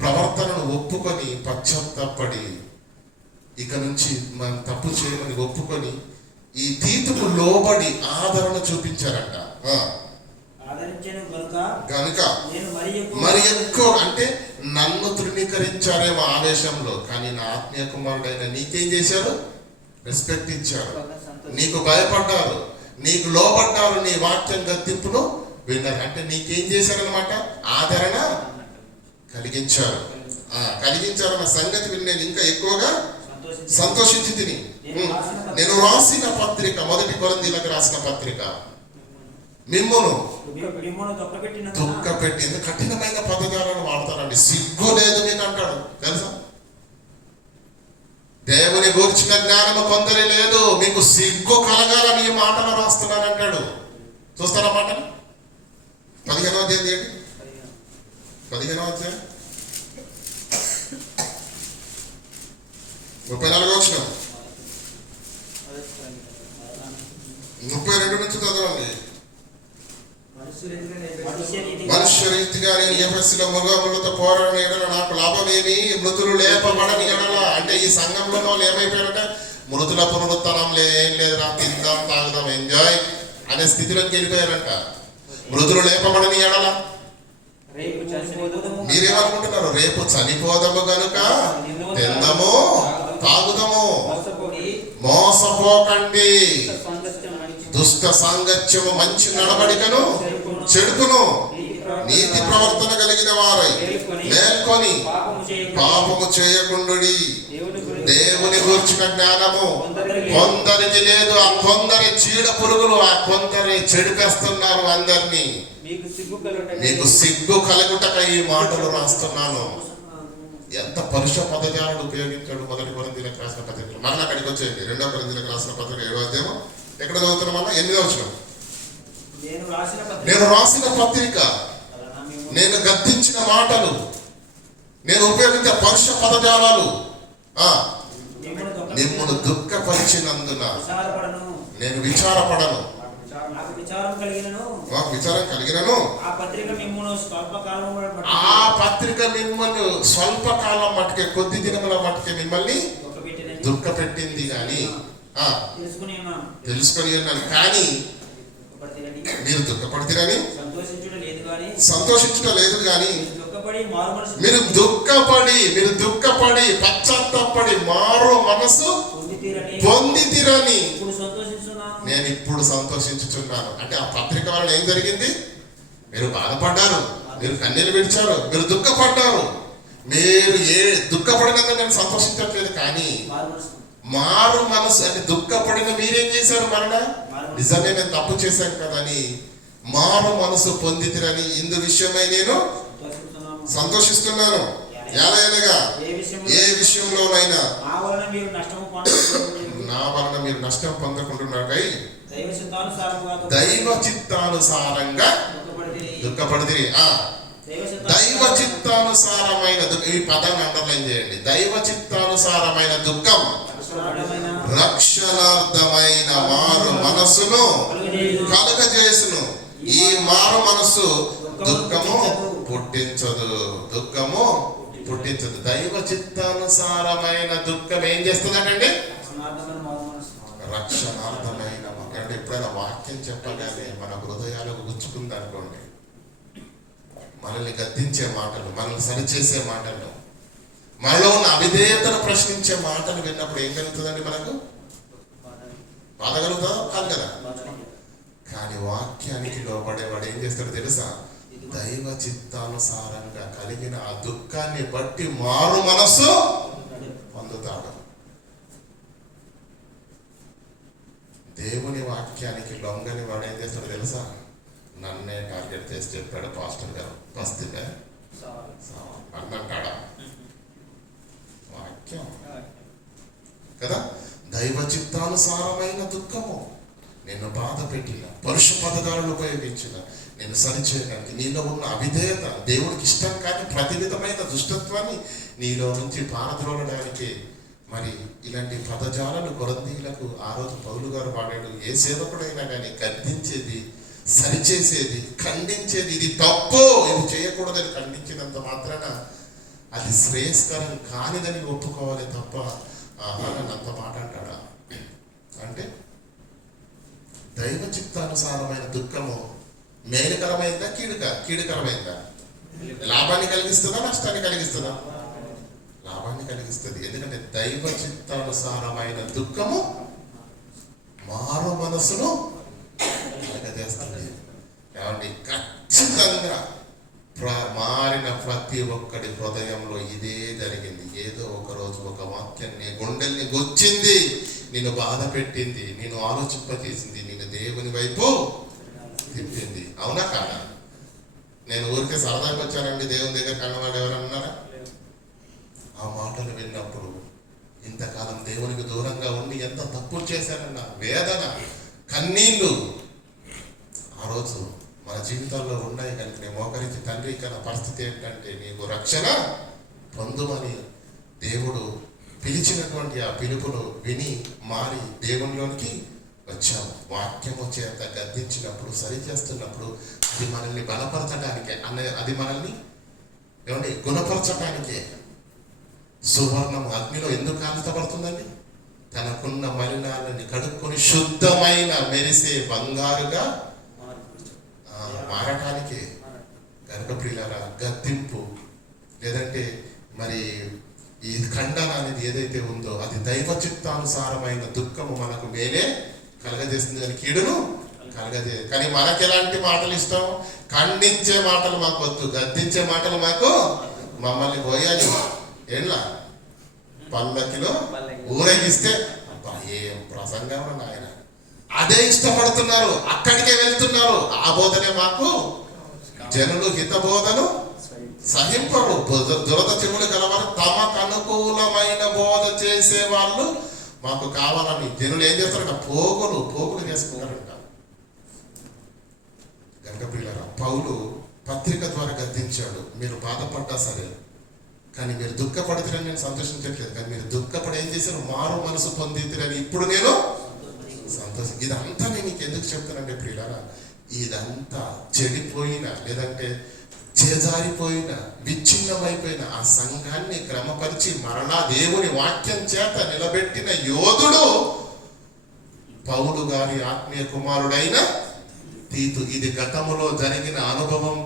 ప్రవర్తనను ఒప్పుకొని పశ్చాత్తాపడి ఇక నుంచి మనం తప్పు చేయమని ఒప్పుకొని ఈ తీతుకు లోబడి ఆదరణ చూపించారంట. కనుక మరి ఎక్కువ అంటే నన్ను తృణీకరించారేమో ఆవేశంలో, కానీ నా ఆత్మీయ కుమారుడైన నీకేం చేశారు? రెస్పెక్ట్ ఇచ్చారు, నీకు భయపడ్డారు, నీకు లోబడ్డారు, నీ వాక్యం గద్దింపును విన్నారు. అంటే నీకేం చేశారనమాట? ఆదరణ కలిగించారన్న సంగతి విని నేను ఇంకా ఎక్కువగా సంతోషించి తిని. నేను రాసిన పత్రిక, 1 కొరింథీయులకు రాసిన పత్రిక, మిమ్మును దుఃఖపెట్టి, కఠినమైన పదజాలను వాడతారండి. సిగ్గు లేదు మీకు అంటాడు, తెలుసా? దేవుని గూర్చిన జ్ఞానము కొందరి లేదు, మీకు సిగ్గు కలగాలని ఈ మాటలు రాస్తున్నానంటాడు. చూస్తారా మాట? 15వ అధ్యాయం 34వ వచనం, 32 నుంచి చదవండి. మనుష్య రీతిగా నేను ఎఫెసులో మృగములతో పోరాడిన ఎడల నాకు లాభమేమి? మృతులు లేపబడని ఎడల. అంటే ఈ సంఘంలో వాళ్ళు ఏమైపోయారంటే మృతుల పునరుత్తరంలో ఏం లేదురా, తిందాం తాగుదాం ఎంజాయ్ అనే స్థితిలోకి వెళ్ళిపోయారంట. మృతులు లేపబడని ఎడల మీరేమనుకుంటున్నారు? రేపు చనిపోదము గనుక తిందము తాగుదము, మోసపోకండి. దుష్ట సాంగత్యము మంచి నడవడికను చెడుకును, నీతి ప్రవర్తన కలిగిన వారై మేల్కొని పాపము చేయకుండుడి. దేవుని గూర్చిన జ్ఞానము కొందరికి లేదు, ఆ కొందరి చీడ పురుగులు ఆ కొందరి చెడిపేస్తున్నారు అందరినీ. నీకు సిగ్గు కలుగుటక ఈ మాటలు రాస్తున్నాను. ఎంత పరుష పదజాలను ఉపయోగించాడు 1 కొరింథీయులకు రాసిన పత్రిక. మరలా అక్కడికి వచ్చేయండి, 2 కొరింథీయులకు రాసిన పత్రిక 7వ అధ్యాయం ఎక్కడ చదువుతున్నామన్నా? 8వ వచనం. నేను రాసిన పత్రిక నేను గద్దించిన మాటలు, నేను ఉపయోగించే పరుష పదజాలాలు మిమ్మును దుఃఖపరిచినందున విచారపడను. నేను విచారపడను. నాకు విచారం కలిగినను. మాకు విచారం కలిగినను. ఆ పత్రిక మిమ్మును స్వల్పకాలం ఆ పత్రిక మిమ్మల్ని స్వల్పకాలం మట్టుకే, కొద్ది దినముల మట్టుకే మిమ్మల్ని దుఃఖపెట్టింది కానీ తెలుసుకుని ఉన్నాను. కానీ మీరు దుఃఖపడితేరని సంతోషించుట లేదు కానీ మీరు దుఃఖపడి పశ్చాత్తాపడి మారు మనసు పొందితిరని నేను ఇప్పుడు సంతోషించుచున్నాను. అంటే ఆ పత్రిక వలన ఏం జరిగింది? మీరు బాధపడ్డారు, మీరు కన్నీళ్ళు విడిచారు, మీరు దుఃఖపడ్డారు. మీరు దుఃఖపడినందుకు నేను సంతోషించట్లేదు, కానీ మారు మనసు అంటే దుఃఖపడిన మీరేం చేశారు? నిజమే నేను తప్పు చేశాను కదా అని మారు మనసు పొందితిరని ఇందు విషయమై నేను సంతోషిస్తున్నాను. ఎలాగనగా ఏ విషయంలోనైనా నా వలన మీరు నష్టం పొందకుంటున్నాకై దైవ చిత్తానుసారంగా దుఃఖపడితిరి. దైవ చిత్తానుసారమైన ఈ పదాన్ని అండర్లైన్ చేయండి. దైవ చిత్తానుసారమైన దుఃఖం రక్షణార్థమైన మారు మనస్సును కలుగజేసును. ఈ మారు మనస్సు దుఃఖము పుట్టించదు. దైవ చిత్తానుసారమైన దుఃఖం ఏం చేస్తుందంటే రక్షణార్థమైన. అంటే ఎప్పుడైనా వాక్యం చెప్పగానే మన హృదయాలకు గుచ్చుకుంది అనుకోండి, మనల్ని గద్దించే మాటలు, మనల్ని సరిచేసే మాటలు, మనలో ఉన్న అవిధేయతను ప్రశ్నించే మాటలు విన్నప్పుడు ఏం కలుగుతుందండి? మనకు బాధ కలుగుతుందా? కాదు కదా. కానీ వాక్యానికి లోబడేవాడు ఏం చేస్తాడో తెలుసా? దైవ చిత్తానుసారంగా కలిగిన ఆ దుఃఖాన్ని బట్టి మారు మనస్సు పొందుతాడు. దేవుని వాక్యానికి లొంగని వాడు ఏం చేస్తాడో తెలుసా? నన్నే టార్గెట్ చేసి చెప్పాడు పాస్టర్ గారు, పస్తుగా అన్నంటాడా? వాక్యం కదా. దైవ చిత్తానుసారమైన దుఃఖము నిన్ను బాధ పెట్టిన, పరుష పదజాలను ఉపయోగించిన, నేను సరిచేయడానికి, నీలో ఉన్న అవిధేయత, దేవుడికి ఇష్టం కానీ ప్రతి విధమైన దుష్టత్వాన్ని నీలో నుంచి పారద్రోలడానికి మరి ఇలాంటి పదజాలను కొరందీలకు ఆ రోజు పౌలు గారు వాడాడు. ఏ సేవకుడైనా కానీ గద్దించేది, సరిచేసేది, ఖండించేది, ఇది తప్పు, ఇది చేయకూడదని ఖండించినంత మాత్రాన అది శ్రేయస్కరం కానిదని ఒప్పుకోవాలి తప్ప అంత మాట అంటాడా? అంటే దైవ చిత్తానుసారమైన దుఃఖము మేలుకరమైందా కీడుకరమైందా? లాభాన్ని కలిగిస్తుందా నష్టాన్ని కలిగిస్తుందా? లాభాన్ని కలిగిస్తుంది. ఎందుకంటే దైవ చిత్తానుసారమైన దుఃఖము మారు మనసును కలగజేస్తుంది. కాబట్టి ఖచ్చితంగా మారిన ప్రతి ఒక్కడి హృదయంలో ఇదే జరిగింది. ఏదో ఒక రోజు ఒక వాక్యం నీ గుండెల్ని గొచ్చింది, నిన్ను బాధ పెట్టింది, నేను ఆలోచింపజేసింది, నేను దేవుని వైపు తిప్పింది. అవునా కాదా? నేను ఊరికే సరదాగా వచ్చానండి దేవుని దగ్గర కన్నవాడు ఎవరన్నారా? ఆ మాటలు విన్నప్పుడు ఇంతకాలం దేవునికి దూరంగా ఉండి ఎంత తప్పు చేశానన్న వేదన, కన్నీళ్ళు ఆ రోజు మన జీవితాల్లో ఉన్నాయి. కనుక నేను మోకరించి తండ్రి ఇక నా పరిస్థితి ఏంటంటే నీకు రక్షణ పొందుమని దేవుడు పిలిచినటువంటి ఆ పిలుపును విని మారి దేవునిలోనికి వచ్చాము. వాక్యము చేత గద్దించినప్పుడు, సరిచేస్తున్నప్పుడు అది మనల్ని బలపరచడానికే, అది మనల్ని ఏమండి గుణపరచడానికే. సువర్ణం అగ్నిలో ఎందుకు కాల్చబడుతుందండి? తనకున్న మలినాలని కడుక్కొని శుద్ధమైన మెరిసే బంగారుగా మారటానికే. కనుక ప్రియులారా, గద్దింపు లేదంటే మరి ఈ ఖండన అనేది ఏదైతే ఉందో అది దైవ చిత్తానుసారమైన దుఃఖము మనకు మేలే కలగజేస్తుంది కానీ కీడును కలగజేది. కానీ మనకి ఎలాంటి మాటలు ఇష్టం? ఖండించే మాటలు మాకు వద్దు, గద్దించే మాటలు మాకు. మమ్మల్ని పోయాలి ఏంలా పల్లకిలో ఊరేగిస్తే అబ్బా ఏం ప్రసంగం ఆయన, అదే ఇష్టపడుతున్నారు, అక్కడికే వెళ్తున్నారు. ఆ బోధనే మాకు. జనులు హితబోధను సహింపరు, దురద చెవులు గలవారు తమకు అనుకూలమైన బోధ చేసే వాళ్ళు మాకు కావాలని జనులు ఏం చేస్తారంట? పోగులు చేసుకున్నారంట. గంగ పిల్లల పౌలు పత్రిక ద్వారా గద్దించాడు. మీరు బాధపడ్డా సరే, కానీ మీరు దుఃఖపడుతురని నేను సంతోషించట్లేదు, కానీ మీరు దుఃఖపడి ఏం చేశారు, మారు మనసు పొందితురని ఇప్పుడు నేను సంతోషం. ఇదంతా నేను మీకు ఎందుకు చెప్తానంటే ప్రియులారా, ఇదంతా చెడిపోయిన, లేదంటే చేజారిపోయిన, విచ్ఛిన్నమైపోయిన ఆ సంఘాన్ని క్రమపరిచి మరలా దేవుని వాక్యం చేత నిలబెట్టిన యోధుడు పౌలు గారి ఆత్మీయ కుమారుడైన తీతు. ఇది గతములో జరిగిన అనుభవం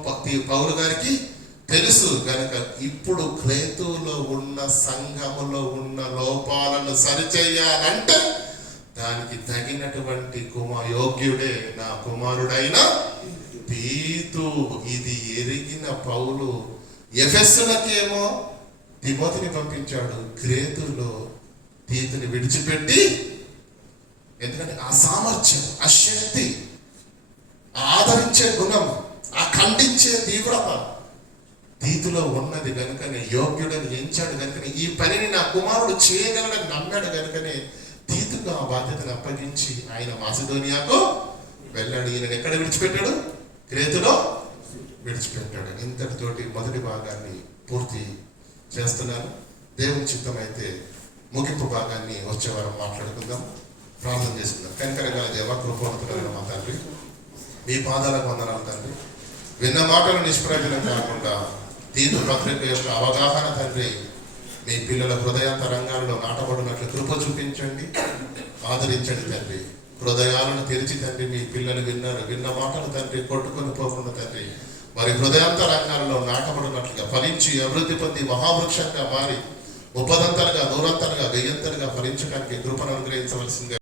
పౌలు గారికి తెలుసు కనుక ఇప్పుడు క్రేతులో ఉన్న సంఘములో ఉన్న లోపాలను సరిచేయాలంటే దానికి తగినటువంటి యోగ్యుడే నా కుమారుడైన తీతు. ఇది ఎరిగిన పౌలు ఎఫెస్సులకేమో తిమోతిని పంపించాడు, క్రేతులో తీతుని విడిచిపెట్టి, ఎందుకంటే ఆ సామర్థ్యం, ఆ శక్తి, ఆదరించే గుణం, ఆ ఖండించే తీవ్రత తీతులో ఉన్నది కనుకనే యోగ్యుడని ఎంచాడు కనుకనే ఈ పనిని నా కుమారుడు చేయగలడని నమ్మాడు కనుకనే తీతుకు ఆ బాధ్యతను అప్పగించి ఆయన మాసిదోనియాకు వెళ్ళాడు. ఈయన ఎక్కడ విడిచిపెట్టాడు? క్రేతులో విడిచిపెట్టాడు. ఇంతటితోటి మొదటి భాగాన్ని పూర్తి చేస్తున్నాను. దేవుని చిత్తమైతే ముగింపు భాగాన్ని వచ్చే వారం మాట్లాడుకుందాం. ప్రార్థన చేసుకుందాం. కనికరగల దేవ, కృపోన్నతుడైన మా తండ్రి, మీ పాదాలకు వందనాలు తండ్రి. విన్న మాటలు నిష్ప్రయోజనం కాకుండా తీతు పత్రిక యొక్క అవగాహన తండ్రి మీ పిల్లల హృదయాంతరంగాల్లో నాటబడినట్లు కృప చూపించండి, ఆదరించండి తండ్రి. హృదయాలను తెరిచి తండ్రి మీ పిల్లలు విన్న మాటలు తండ్రి కొట్టుకొని పోకుండా తండ్రి వారి హృదయాంతరంగాల్లో నాటబడినట్లుగా ఫలించి అభివృద్ధి పొంది మహావృక్షంగా మారి 30 నూరంతలుగా 1000 ఫలించడానికి కృపను అనుగ్రహించవలసిందిగా